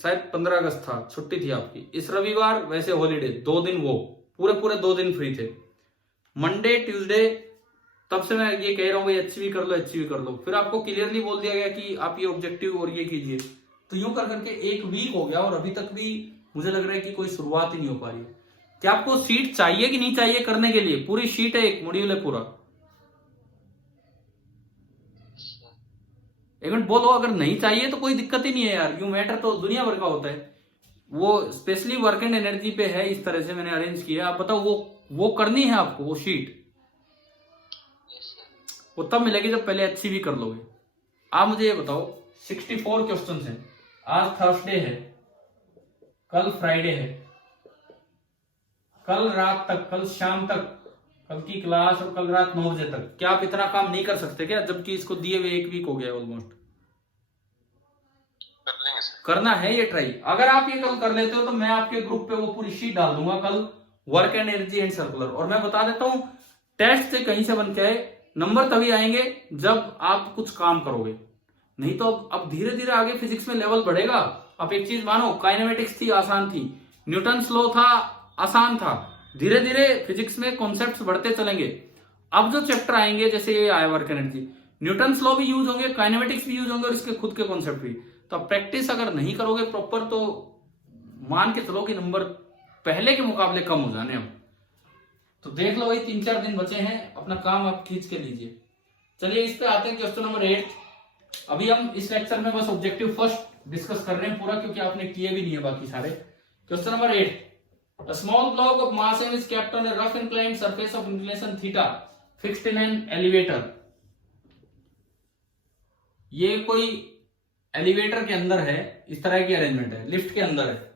शायद 15 अगस्त था, छुट्टी थी आपकी। इस रविवार वैसे हॉलीडे, 2 दिन वो पूरे 2 दिन फ्री थे। मंडे ट्यूसडे, तब से मैं ये कह रहा हूं भाई एचसीवी कर लो, एचसीवी कर लो। फिर आपको क्लियरली बोल दिया गया कि आप ये ऑब्जेक्टिव और ये कीजिए। तो यूं कर करके 1 वीक हो गया और अभी तक भी मुझे लग रहा है कि कोई शुरुआत ही नहीं हो पा रही है। क्या आपको सीट चाहिए कि नहीं चाहिए करने के लिए? पूरी शीट है, एक मॉड्यूल है पूरा। एक मिनट बोलो, अगर नहीं चाहिए तो कोई दिक्कत ही नहीं है यार। यू मैटर तो दुनिया भर का होता है, वो स्पेशली वर्क एंड एनर्जी पे है, इस तरह से मैंने अरेंज किया। आप बताओ वो करनी है आपको वो शीट? वो तब मिलेगी जब पहले एचसीवी कर लोगे। आप मुझे ये बताओ, 64 क्वेश्चन हैं। आज थर्सडे है, कल फ्राइडे है, कल रात तक, कल शाम तक कल की क्लास और कल रात 9 बजे तक। क्या आप इतना काम नहीं कर सकते क्या, जबकि इसको दिए हुए 1 वीक हो गया ऑलमोस्ट। कर लेंगे सर। करना है ये ट्राई। अगर आप ये कल कर लेते हो तो मैं आपके ग्रुप पे वो पूरी शीट डाल दूंगा कल, work and energy and circular. और मैं बता देता हूं, टेस्ट से कहीं से बन के आए, नंबर तभी आएंगे जब आप कुछ काम करोगे। नहीं तो अब धीरे धीरे आगे फिजिक्स में लेवल बढ़ेगा। अब एक चीज मानो, काइनेमेटिक्स थी आसान थी, न्यूटन लॉ था आसान था, धीरे धीरे फिजिक्स में कॉन्सेप्ट्स बढ़ते चलेंगे। अब जो चैप्टर आएंगे, जैसे ये आया वर्क एनर्जी, न्यूटन लॉ भी यूज होंगे, काइनेमेटिक्स भी यूज होंगे और इसके खुद के कॉन्सेप्ट भी। तो प्रैक्टिस अगर नहीं करोगे प्रॉपर तो मान के चलो कि नंबर पहले के मुकाबले कम हो जाने। अब तो देख लो भाई, 3-4 दिन बचे हैं, अपना काम आप खींच के लीजिए। चलिए इस पे आते हैं, क्वेश्चन नंबर 8। अभी हम इस लेक्चर में बस ऑब्जेक्टिव फर्स्ट डिस्कस कर रहे हैं पूरा, क्योंकि आपने किए भी नहीं है बाकी सारे। Question number 8, a small block of mass m is kept on a rough inclined surface of inclination theta fixed in an elevator। ये कोई एलिवेटर के अंदर है, इस तरह की अरेंजमेंट है, लिफ्ट के अंदर है,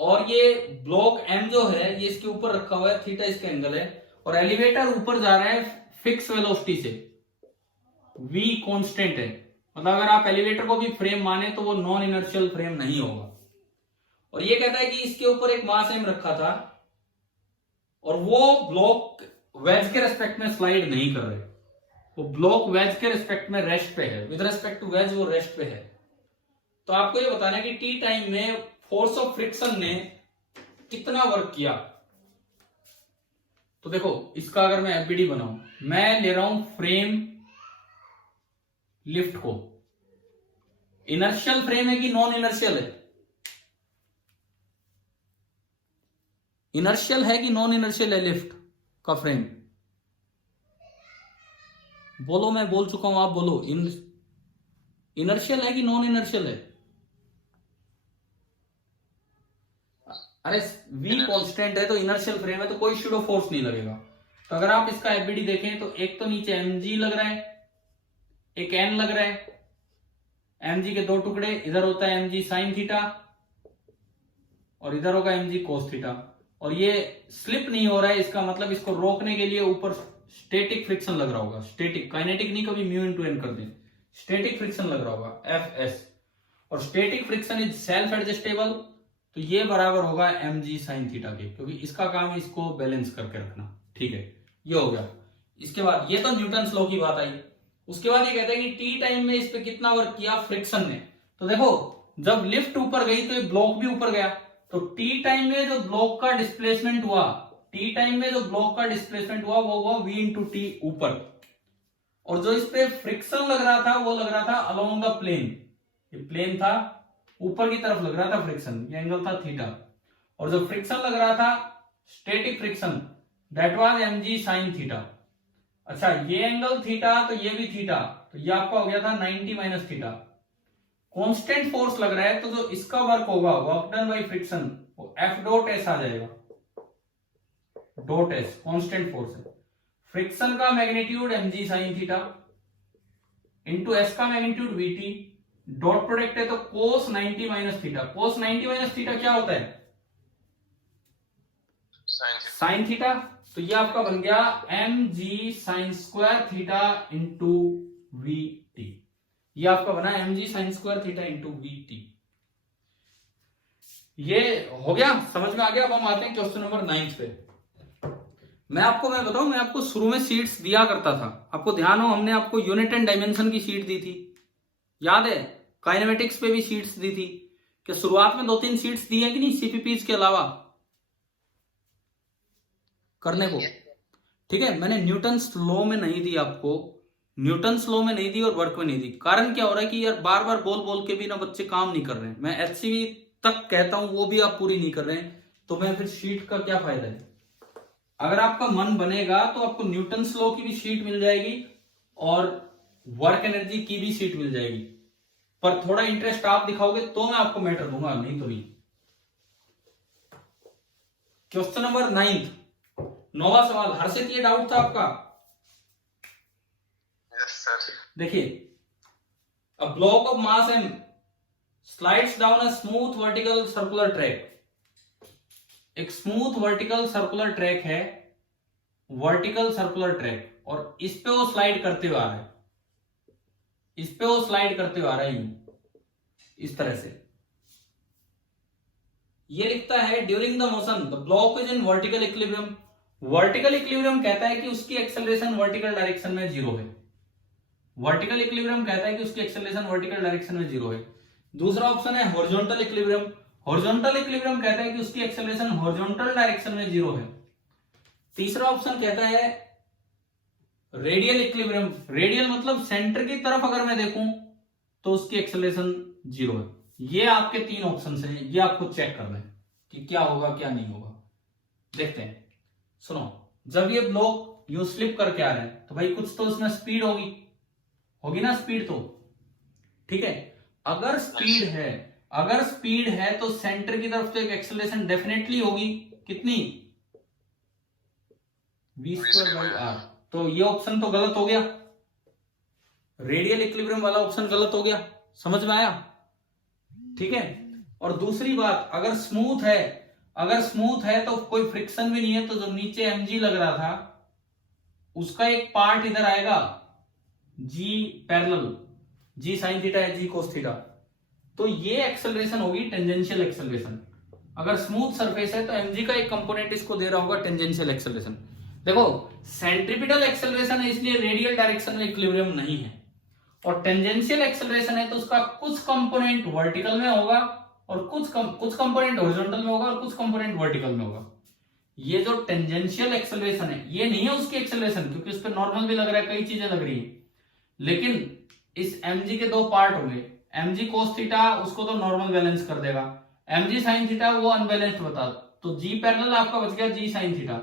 और ये ब्लॉक एम जो है ये इसके ऊपर रखा हुआ है, थीटा इसके एंगल है, और एलिवेटर ऊपर जा रहा है फिक्स वेलोसिटी से, v कांस्टेंट है। मतलब अगर आप एलिवेटर को भी फ्रेम माने तो वो नॉन इनर्शियल फ्रेम नहीं होगा। और ये कहता है कि इसके ऊपर एक मास एम रखा था और वो ब्लॉक वेज के रेस्पेक्ट में स्लाइड नहीं कर रहे, वो ब्लॉक वेज के रेस्पेक्ट में रेस्ट पे है, विद रेस्पेक्ट टू वेज वो रेस्ट पे है। तो आपको ये बताना है कि टी टाइम में फोर्स ऑफ फ्रिक्शन ने कितना वर्क किया। तो देखो, इसका अगर मैं एफबीडी बनाऊं, मैं ले रहा हूं फ्रेम लिफ्ट को, इनर्शियल फ्रेम है कि नॉन इनर्शियल है, इनर्शियल है कि नॉन इनर्शियल है लिफ्ट का फ्रेम, बोलो। मैं बोल चुका हूं, आप बोलो, इनर्शियल है कि नॉन इनर्शियल है? अरे v कांस्टेंट है तो इनर्शियल फ्रेम है तो कोई शूडो फोर्स नहीं लगेगा। तो अगर आप इसका एफबीडी देखें तो एक तो नीचे mg लग रहा है, एक n लग रहा है, mg के 2 टुकड़े, इधर होता है mg साइन थीटा और इधर होगा mg कोस थीटा। और ये स्लिप नहीं हो रहा है, इसका मतलब इसको रोकने के लिए ऊपर स्टैटिक फ्रिक्शन लग रहा होगा, स्टैटिक, काइनेटिक नहीं, कभी म्यू इनटू एन कर दें, स्टैटिक फ्रिक्शन लग रहा होगा Fs। और static friction is self adjustable, तो ये बराबर होगा mg साइन थीटा के, क्योंकि इसका काम है इसको बैलेंस करके रखना। ठीक है, ये हो गया। इसके बाद ये तो न्यूटन लॉ की बात आई। उसके बाद ये कहता है कि टी टाइम में इस पे कितना वर्क किया फ्रिक्शन ने। तो देखो, जब लिफ्ट ऊपर गई तो ये ब्लॉक भी ऊपर गया, तो टी टाइम में जो ब्लॉक का डिस्प्लेसमेंट हुआ, टी टाइम में जो ब्लॉक का डिस्प्लेसमेंट हुआ वो हुआ v इंटू टी ऊपर। और जो इस पे फ्रिक्शन लग रहा था वो लग रहा था अलोंग द प्लेन, ये प्लेन था, ऊपर की तरफ लग रहा था फ्रिक्शन, ये एंगल था थीटा। और जो फ्रिक्शन लग रहा था static friction, that was mg sine theta. अच्छा, ये एंगल थीटा तो ये भी थीटा, तो ये आपका हो गया था 90 माइनस थीटा। कांस्टेंट फोर्स लग रहा है तो जो इसका वर्क होगा, वर्क डन बाय फ्रिक्शन, वो F डॉट एस आ जाएगा, डॉट एस कांस्टेंट फोर्स है। फ्रिक्शन का magnitude mg sine theta into S का मैग्नीट्यूड vt, डॉट प्रोडक्ट है तो कोस 90 माइनस थीटा। कोस 90 माइनस थीटा क्या होता है? Sine theta. तो ये आपका बन गया mg sine square theta into vt, ये आपका बना mg sine square theta into vt। ये हो गया, समझ में आ गया। अब हम आते हैं क्वेश्चन नंबर 9 पे। मैं बताऊं, मैं आपको शुरू में शीट्स दिया करता था, आपको ध्यान हो, हमने आपको यूनिट एंड डायमेंशन की शीट दी थी, याद है? काइनेमेटिक्स पे भी शीट्स दी थी, कि शुरुआत में 2-3 शीट्स दी है कि नहीं, सीपीपीज के अलावा करने को। ठीक है, मैंने न्यूटन्स लॉ में नहीं दी आपको, न्यूटन्स लॉ में नहीं दी और वर्क में नहीं दी। कारण क्या हो रहा है कि यार बार बार बोल बोल के भी ना बच्चे काम नहीं कर रहे हैं। मैं एचसीवी तक कहता हूं वो भी आप पूरी नहीं कर रहे हैं, तो मैं फिर शीट का क्या फायदा है? अगर आपका मन बनेगा तो आपको न्यूटन्स लॉ की भी शीट मिल जाएगी और वर्क एनर्जी की भी शीट मिल जाएगी, पर थोड़ा इंटरेस्ट आप दिखाओगे तो मैं आपको मैटर दूंगा, नहीं तो नहीं। क्वेश्चन नंबर 9, 9वां सवाल। हर्षित, ये डाउट था आपका? Yes sir. देखिए, a block of mass m slides down a smooth vertical circular track. एक स्मूथ वर्टिकल सर्कुलर ट्रैक है वर्टिकल सर्कुलर ट्रैक, और इस पे वो स्लाइड करते हुए आ रहा है, इस पे वो स्लाइड करते हुए आ रहा है यूं, इस तरह से। ये लिखता है during the motion the block is in vertical equilibrium. Vertical equilibrium कहता है कि उसकी एक्सेलरेशन वर्टिकल डायरेक्शन में 0 है। वर्टिकल इक्विलिब्रियम कहता है कि उसकी एक्सेलरेशन वर्टिकल डायरेक्शन में 0 है। दूसरा ऑप्शन है हॉरिजॉन्टल इक्विलिब्रियम। हॉरिजॉन्टल इक्विलिब्रियम कहता है कि उसकी एक्सेलरेशन हॉरिजॉन्टल डायरेक्शन में 0 है। तीसरा ऑप्शन कहता है रेडियल इक्विलिब्रियम। रेडियल मतलब सेंटर की तरफ अगर मैं देखूं तो उसकी एक्सेलरेशन 0 है। ये आपके 3 ऑप्शन हैं, ये आपको चेक करना है कि क्या होगा क्या नहीं होगा। देखते हैं, सुनो, जब ये ब्लॉक यू स्लिप करके आ रहा है तो भाई कुछ तो उसमें स्पीड होगी ना, स्पीड तो ठीक है। अगर स्पीड है तो सेंटर की तरफ तो एक एक्सेलरेशन डेफिनेटली होगी, कितनी, v²/r। तो ये ऑप्शन तो गलत हो गया, रेडियल इक्विलिब्रियम वाला ऑप्शन गलत हो गया, समझ में आया, ठीक है। और दूसरी बात, अगर स्मूथ है तो कोई फ्रिक्शन भी नहीं है, तो जो नीचे mg लग रहा था उसका एक पार्ट इधर आएगा g parallel, g sin theta है g cos थीटा, तो ये एक्सेलरेशन होगी टेंजेंशियल एक्सेलरेशन। अगर स्मूथ सरफेस है तो mg का एक कंपोनेंट इसको दे रहा होगा टेंजेंशियल एक्सेलरेशन। देखो सेंट्रीपिटल एक्सेलरेशन है इसलिए रेडियल डायरेक्शन में इक्विलिब्रियम नहीं है, और टेंजेंशियल एक्सेलरेशन है तो उसका कुछ कंपोनेंट वर्टिकल में होगा और कुछ कंपोनेंट हॉरिजॉन्टल में होगा और कुछ कंपोनेंट वर्टिकल में होगा। ये जो टेंजेंशियल एक्सेलरेशन है ये नहीं है उसकी एक्सेलरेशन, क्योंकि उस पर नॉर्मल भी लग रहा है, कई चीजें लग रही है, लेकिन इस mg के 2 पार्ट होंगे, mg cos थीटा उसको तो नॉर्मल बैलेंस कर देगा, mg sin थीटा वो अनबैलेंस्ड बता, तो g पैरेलल आपका बच गया g sin थीटा।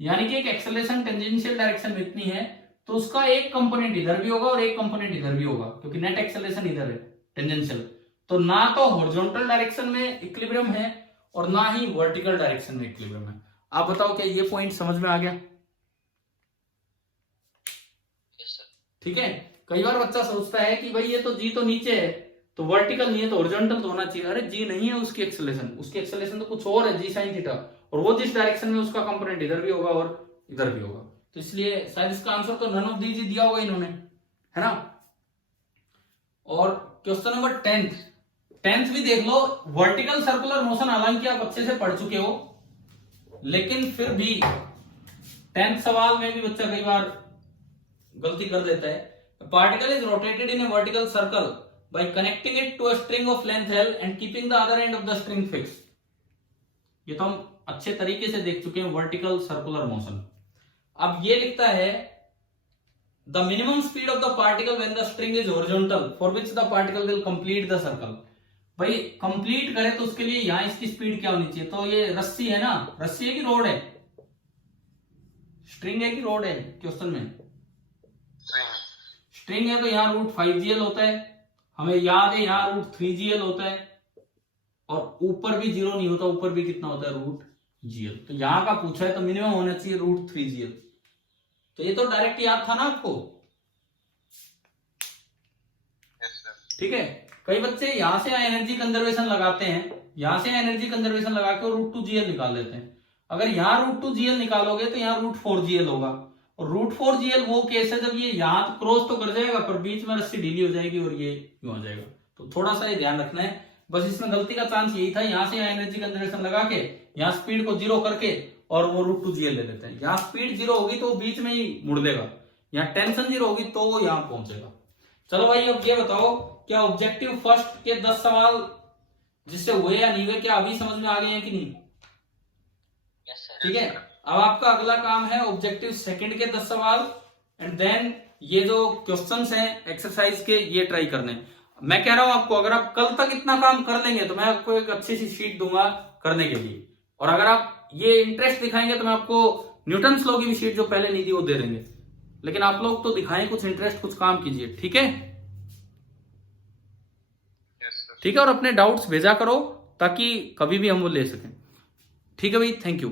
यानी कि एक एक्सेलरेशन टेंजेंशियल डायरेक्शन में इतनी है तो उसका एक कंपोनेंट इधर भी होगा और एक कंपोनेंट इधर भी होगा, क्योंकि नेट एक्सेलरेशन इधर है टेंजेंशियल। तो ना तो हॉरिजॉन्टल डायरेक्शन में इक्विलिब्रियम है और ना ही वर्टिकल डायरेक्शन में इक्विलिब्रियम है। आप बताओ क्या ये पॉइंट समझ में आ गया? ठीक है। कई बार बच्चा सोचता है कि भाई ये तो जी तो नीचे है तो वर्टिकल नहीं है तो हॉरिजॉन्टल तो होना चाहिए। अरे जी नहीं है उसकी एक्सेलरेशन तो कुछ और है, जी साइन थीटा, और वो जिस डायरेक्शन में उसका कंपोनेंट इधर भी होगा और इधर भी होगा। तो इसलिए शायद इसका आंसर तो नन ऑफ दीज दिया होगा इन्होंने, है ना। और क्वेश्चन नंबर 10th भी देख लो। वर्टिकल सर्कुलर मोशन हालांकि आप अच्छे से पढ़ चुके हो, लेकिन फिर भी 10th सवाल में भी बच्चा कई बार गलती कर देता है। Particle is rotated in A vertical circle by connecting it to a string of length L and keeping the other end of the string fixed। ये तो हम अच्छे तरीके से देख चुके हैं वर्टिकल सर्कुलर मोशन। अब ये लिखता है the minimum speed of the particle when the string is horizontal for which the particle will complete the circle। भाई कंप्लीट करे तो उसके लिए यहां इसकी स्पीड क्या होनी चाहिए? तो ये रस्सी है ना, रस्सी है कि रोड है? स्ट्रिंग है कि रोड है? क्वेश्चन में स्ट्रिंग है तो यहाँ रूट 5gl होता है, हमें याद है यहाँ रूट 3gl होता है, और ऊपर भी 0 नहीं होता, ऊपर भी कितना होता है रूट gl। तो यहां का पूछा है तो मिनिमम होना चाहिए रूट 3gl। तो ये तो डायरेक्ट याद था ना आपको, ठीक है। कई बच्चे यहां से एनर्जी कंजर्वेशन लगाते हैं, यहां से एनर्जी कंजर्वेशन लगा के रूट 2gl निकाल लेते हैं। अगर यहाँ रूट 2gl निकालोगे तो यहाँ रूट 4gl होगा, और रूट 4gl वो केस है जब ये यहाँ तो क्रॉस तो कर जाएगा पर बीच में रस्सी ढीली हो जाएगी और ये क्यों हो जाएगा। तो थोड़ा सा ये ध्यान रखना है, बस इसमें गलती का चांस यही था, यहाँ से यहाँ एनर्जी कंजर्वेशन लगा के यहाँ स्पीड को 0 करके और वो रूट 2gl ले लेते हैं। यहाँ स्पीड 0 होगी तो वो बीच में ही मुड़ देगा, यहाँ टेंशन 0 होगी तो वो यहाँ पहुंचेगा। चलो भाई अब ये बताओ क्या ऑब्जेक्टिव फर्स्ट के 10 सवाल जिससे हुए या नहीं हुए क्या अभी समझ में आ गए हैं कि नहीं? ठीक है। अब आपका अगला काम है ऑब्जेक्टिव सेकंड के 10 सवाल, एंड देन ये जो क्वेश्चंस हैं एक्सरसाइज के ये ट्राई करने। मैं कह रहा हूं आपको अगर आप कल तक इतना काम कर लेंगे तो मैं आपको एक अच्छी सी शीट दूंगा करने के लिए, और अगर आप ये इंटरेस्ट दिखाएंगे तो मैं आपको न्यूटन्स लॉ की भी शीट जो पहले नहीं थी वो दे देंगे। लेकिन आप लोग तो दिखाएं कुछ इंटरेस्ट, कुछ काम कीजिए, ठीक है? ठीक है। और अपने डाउट्स भेजा करो ताकि कभी भी हम वो ले सकें। ठीक है भाई, थैंक यू।